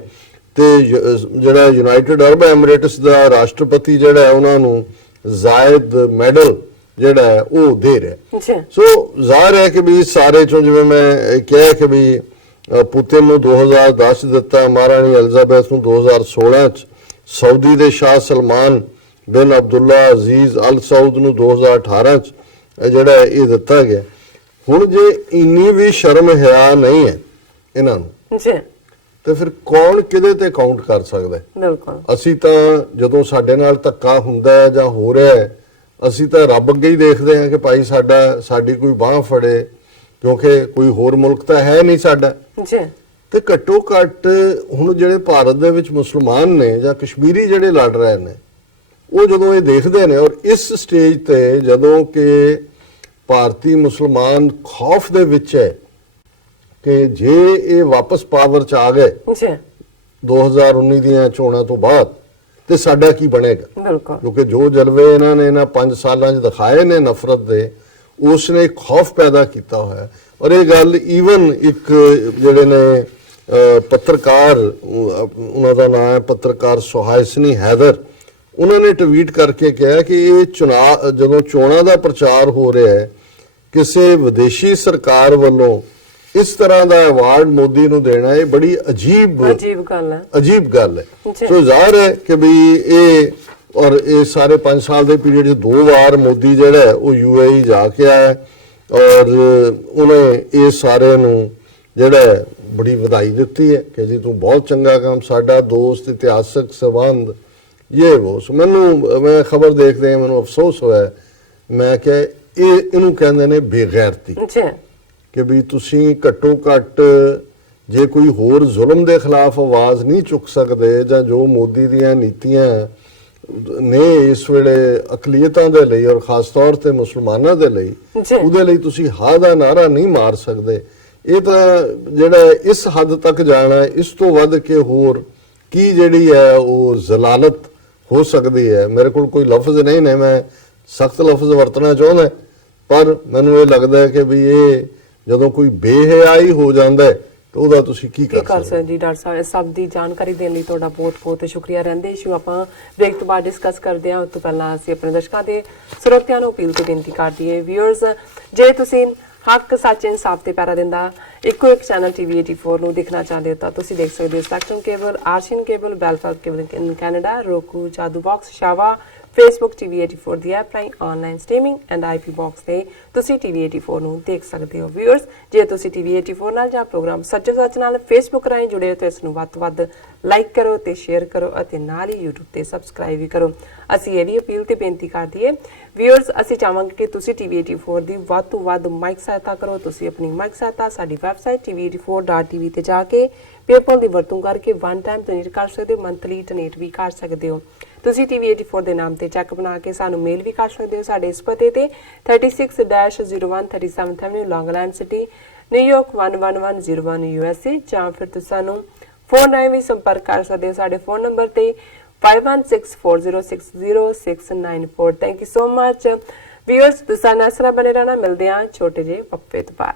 ਤੇ ਜਿਹੜਾ ਯੂਨਾਈਟਿਡ ਅਰਬ ਐਮਿਰੇਟਸ ਦਾ ਰਾਸ਼ਟਰਪਤੀ ਜਿਹੜਾ ਉਹਨਾਂ ਨੂੰ ਜ਼ਾਇਦ ਮੈਡਲ ਜਿਹੜਾ ਹੈ ਉਹ ਦੇ ਰਿਹਾ। ਸੋ ਜ਼ਾਹਿਰ ਹੈ ਕਿ ਵੀ ਸਾਰੇ ਚੋਂ ਜਿਵੇਂ ਮੈਂ ਕਿਹਾ ਕਿ ਵੀ ਪੁਤਿਨ ਨੂੰ 2010 ਦਿੱਤਾ, ਮਹਾਰਾਣੀ ਐਲਿਜ਼ਾਬੈਥ ਨੂੰ 2016 ਚ, ਸਾਊਦੀ ਦੇ ਸ਼ਾਹ ਸਲਮਾਨ ਬਿਨ ਅਬਦੁੱਲਾ ਅਜ਼ੀਜ਼ ਅਲ ਸਾਊਦ ਨੂੰ 2018 ਚ ਜਿਹੜਾ ਇਹ ਦਿੱਤਾ ਗਿਆ। ਹੁਣ ਜੇ ਇੰਨੀ ਵੀ ਸ਼ਰਮ ਹਿਆ ਨਹੀਂ ਹੈ ਇਹਨਾਂ ਨੂੰ ਤੇ ਫਿਰ ਕੌਣ ਕਿਹਦੇ ਤੇ ਕਾਊਂਟ ਕਰ ਸਕਦਾ? ਬਿਲਕੁਲ। ਅਸੀਂ ਤਾਂ ਜਦੋਂ ਸਾਡੇ ਨਾਲ ਧੱਕਾ ਹੁੰਦਾ ਹੈ ਜਾਂ ਹੋ ਰਿਹਾ ਹੈ, ਅਸੀਂ ਤਾਂ ਰੱਬ ਅੱਗੇ ਹੀ ਦੇਖਦੇ ਹਾਂ ਕਿ ਭਾਈ ਸਾਡੀ ਕੋਈ ਬਾਹ ਫੜੇ, ਕਿਉਂਕਿ ਕੋਈ ਹੋਰ ਮੁਲਕ ਤਾਂ ਹੈ ਨਹੀਂ ਸਾਡਾ। ਤੇ ਘੱਟੋ ਘੱਟ ਹੁਣ ਜਿਹੜੇ ਭਾਰਤ ਦੇ ਵਿੱਚ ਮੁਸਲਮਾਨ ਨੇ ਜਾਂ ਕਸ਼ਮੀਰੀ ਜਿਹੜੇ ਲੜ ਰਹੇ ਨੇ, ਉਹ ਜਦੋਂ ਇਹ ਦੇਖਦੇ ਨੇ, ਔਰ ਇਸ ਸਟੇਜ ਤੇ ਜਦੋਂ ਕਿ ਭਾਰਤੀ ਮੁਸਲਮਾਨ ਖੌਫ ਦੇ ਵਿੱਚ ਹੈ ਕਿ ਜੇ ਇਹ ਵਾਪਸ ਪਾਵਰ ਚ ਆ ਗਏ ਜੀ 2019 ਦੀਆਂ ਚੋਣਾਂ ਤੋਂ ਬਾਅਦ ਤੇ ਸਾਡਾ ਕੀ ਬਣੇਗਾ। ਬਿਲਕੁਲ ਕਿਉਂਕਿ ਜੋ ਜਲਵੇ ਇਹਨਾਂ ਨੇ ਇਹਨਾਂ 5 ਸਾਲਾਂ 'ਚ ਦਿਖਾਏ ਨੇ ਨਫ਼ਰਤ ਦੇ, ਉਸ ਨੇ ਇੱਕ ਖੌਫ ਪੈਦਾ ਕੀਤਾ ਹੋਇਆ। ਔਰ ਇਹ ਗੱਲ ਈਵਨ ਇੱਕ ਜਿਹੜੇ ਨੇ ਪੱਤਰਕਾਰ, ਉਹਨਾਂ ਦਾ ਨਾਮ ਹੈ ਪੱਤਰਕਾਰ ਸੁਹਾਇਸਨੀ ਹੈਦਰ, ਉਹਨਾਂ ਨੇ ਟਵੀਟ ਕਰਕੇ ਕਿਹਾ ਕਿ ਇਹ ਜਦੋਂ ਚੋਣਾਂ ਦਾ ਪ੍ਰਚਾਰ ਹੋ ਰਿਹਾ ਹੈ, ਕਿਸੇ ਵਿਦੇਸ਼ੀ ਸਰਕਾਰ ਵੱਲੋਂ ਇਸ ਤਰ੍ਹਾਂ ਦਾ ਅਵਾਰਡ ਮੋਦੀ ਨੂੰ ਦੇਣਾ ਇਹ ਬੜੀ ਅਜੀਬ ਗੱਲ ਹੈ। ਅਜੀਬ ਗੱਲ ਹੈ। ਸੋ ਜ਼ਾਹਿਰ ਹੈ ਕਿ ਵੀ ਇਹ ਔਰ ਇਹ ਸਾਰੇ 5 ਸਾਲ ਦੇ ਪੀਰੀਅਡ 'ਚ 2 ਵਾਰ ਮੋਦੀ ਜਿਹੜਾ ਹੈ ਉਹ UAE ਜਾ ਕੇ ਆਇਆ ਔਰ ਉਹਨੇ ਇਹ ਸਾਰੇ ਨੂੰ ਜਿਹੜਾ ਬੜੀ ਵਧਾਈ ਦਿੱਤੀ ਹੈ ਕਿ ਜੀ ਤੂੰ ਬਹੁਤ ਚੰਗਾ ਕੰਮ, ਸਾਡਾ ਦੋਸਤ, ਇਤਿਹਾਸਕ ਸੰਬੰਧ, ਇਹ ਉਹ। ਸੋ ਮੈਂ ਖਬਰ ਦੇਖਦੇ ਮੈਨੂੰ ਅਫਸੋਸ ਹੋਇਆ। ਮੈਂ ਕਿਹਾ ਇਹਨੂੰ ਕਹਿੰਦੇ ਨੇ ਬੇਗੈਰਤੀ ਕਿ ਵੀ ਤੁਸੀਂ ਘੱਟੋ ਘੱਟ ਜੇ ਕੋਈ ਹੋਰ ਜ਼ੁਲਮ ਦੇ ਖਿਲਾਫ ਆਵਾਜ਼ ਨਹੀਂ ਚੁੱਕ ਸਕਦੇ, ਜਾਂ ਜੋ ਮੋਦੀ ਦੀਆਂ ਨੀਤੀਆਂ ਨੇ ਇਸ ਵੇਲੇ ਅਕਲੀਅਤਾਂ ਦੇ ਲਈ ਔਰ ਖਾਸ ਤੌਰ ਤੇ ਮੁਸਲਮਾਨਾਂ ਦੇ ਲਈ, ਉਹਦੇ ਲਈ ਤੁਸੀਂ ਹਾਂ ਦਾ ਨਾਰਾ ਨਹੀਂ ਮਾਰ ਸਕਦੇ। ਇਹ ਤਾਂ ਜਿਹੜਾ ਇਸ ਹੱਦ ਤੱਕ ਜਾਣਾ, ਇਸ ਤੋਂ ਵੱਧ ਕੇ ਹੋਰ ਕੀ ਜਿਹੜੀ ਹੈ ਉਹ ਜ਼ਲਾਲਤ ਹੋ ਸਕਦੀ ਹੈ। ਮੇਰੇ ਕੋਲ ਕੋਈ ਲਫ਼ਜ਼ ਨਹੀਂ ਨੇ, ਮੈਂ ਸਖਤ ਲਫ਼ਜ਼ ਵਰਤਣਾ ਚਾਹੁੰਦਾ, ਪਰ ਮੈਨੂੰ ਇਹ ਲੱਗਦਾ ਹੈ ਕਿ ਵੀ ਇਹ ਜਦੋਂ ਕੋਈ ਬੇਹਯਾਈ ਹੋ ਜਾਂਦਾ ਹੈ ਤਾਂ ਉਹਦਾ ਤੁਸੀਂ ਕੀ ਕਰ ਸਕਦੇ ਜੀ। ਡਾਕਟਰ ਸਾਹਿਬ ਇਸ ਸਭ ਦੀ ਜਾਣਕਾਰੀ ਦੇਣ ਲਈ ਤੁਹਾਡਾ ਬਹੁਤ-ਬਹੁਤ ਸ਼ੁਕਰੀਆ। ਰਹਿੰਦੇ ਇਸ਼ੂ ਆਪਾਂ ਬ੍ਰੇਕ ਤੋਂ ਬਾਅਦ ਡਿਸਕਸ ਕਰਦੇ ਹਾਂ। ਉਸ ਤੋਂ ਪਹਿਲਾਂ ਅਸੀਂ ਆਪਣੇ ਦਰਸ਼ਕਾਂ ਦੇ ਸਰੋਤਿਆਂ ਨੂੰ ਅਪੀਲ ਤੇ ਬੇਨਤੀ ਕਰਦੀ ਹੈ, ਵਿਊਅਰਸ, ਜੇ ਤੁਸੀਂ ਹੱਕ, ਸੱਚ, ਇਨਸਾਫ ਤੇ ਪੈਰਾ ਦਿੰਦਾ ਇੱਕੋ ਇੱਕ ਚੈਨਲ TV 84 ਨੂੰ ਦੇਖਣਾ ਚਾਹੁੰਦੇ ਹੋ ਤਾਂ ਤੁਸੀਂ ਦੇਖ ਸਕਦੇ ਹੋ Spectrum cable, RCN cable, Belfast cable in Canada, roku, Jadoo box, ਸ਼ਾਵਾ, Facebook TV 84 ਦੀ ਐਪ ਰਾਹੀਂ online streaming and IP box ਤੇ ਤੁਸੀਂ TV 84 ਨੂੰ ਦੇਖ ਸਕਦੇ ਹੋ। ਵਿਊਅਰਸ, ਜੇ ਤੁਸੀਂ TV 84 ਨਾਲ ਜਾਂ ਪ੍ਰੋਗਰਾਮ ਸੱਚੋ ਸੱਚ ਨਾਲ Facebook ਰਾਹੀਂ ਜੁੜੇ ਹੋ ਤਾਂ ਇਸ ਨੂੰ ਵੱਧ ਤੋਂ ਵੱਧ ਲਾਈਕ ਕਰੋ ਤੇ ਸ਼ੇਅਰ ਕਰੋ ਅਤੇ ਨਾਲ ਹੀ YouTube ਤੇ ਸਬਸਕ੍ਰਾਈਬ ਵੀ ਕਰੋ। ਅਸੀਂ ਇਹ ਵੀ ਅਪੀਲ ਤੇ ਬੇਨਤੀ ਕਰਦੀ ਹੈ ਵਿਊਅਰਸ, ਅਸੀਂ ਚਾਹਾਂਗੇ ਕਿ ਤੁਸੀਂ TV 84 ਦੀ ਵੱਧ ਤੋਂ ਵੱਧ ਮਾਈਕ ਸਹਾਇਤਾ ਕਰੋ। ਤੁਸੀਂ ਆਪਣੀ ਮਾਈਕ ਸਹਾਇਤਾ ਸਾਡੀ ਵੈਬਸਾਈਟ tv84.tv ਤੇ ਜਾ ਕੇ PayPal ਦੀ ਵਰਤੋਂ ਕਰਕੇ ਵਨ ਟਾਈਮ ਡੋਨੇਟ ਕਰ ਸਕਦੇ ਹੋ, ਮੰਥਲੀ ਡੋਨੇਟ ਵੀ ਕਰ ਸਕਦੇ ਹੋ। ਤੁਸੀਂ TV 84 ਦੇ ਨਾਮ ਤੇ ਚੈੱਕ ਬਣਾ ਕੇ ਸਾਨੂੰ ਮੇਲ ਵੀ ਕਰ ਸਕਦੇ ਹੋ ਸਾਡੇ ਇਸ ਪਤੇ ਤੇ 36-01 37th Avenue, ਲੌਂਗ ਆਈਲੈਂਡ ਸਿਟੀ, ਨਿਊਯਾਰਕ 11101 USA, ਜਾਂ ਫਿਰ ਤੁਸੀਂ ਸਾਨੂੰ ਫੋਨ ਰਾਹੀਂ ਵੀ ਸੰਪਰਕ ਕਰ ਸਕਦੇ ਹੋ ਸਾਡੇ ਫੋਨ ਨੰਬਰ ਤੇ 5164060694। Thank you so much viewers, ਤੁਸੀਂ ਨਾਲ ਇਸ ਤਰ੍ਹਾਂ ਬਣੇ ਰਹਿਣਾ। ਮਿਲਦੇ ਹਾਂ ਛੋਟੇ ਜਿਹੇ ਵਕਫੇ ਤੋਂ ਬਾਅਦ।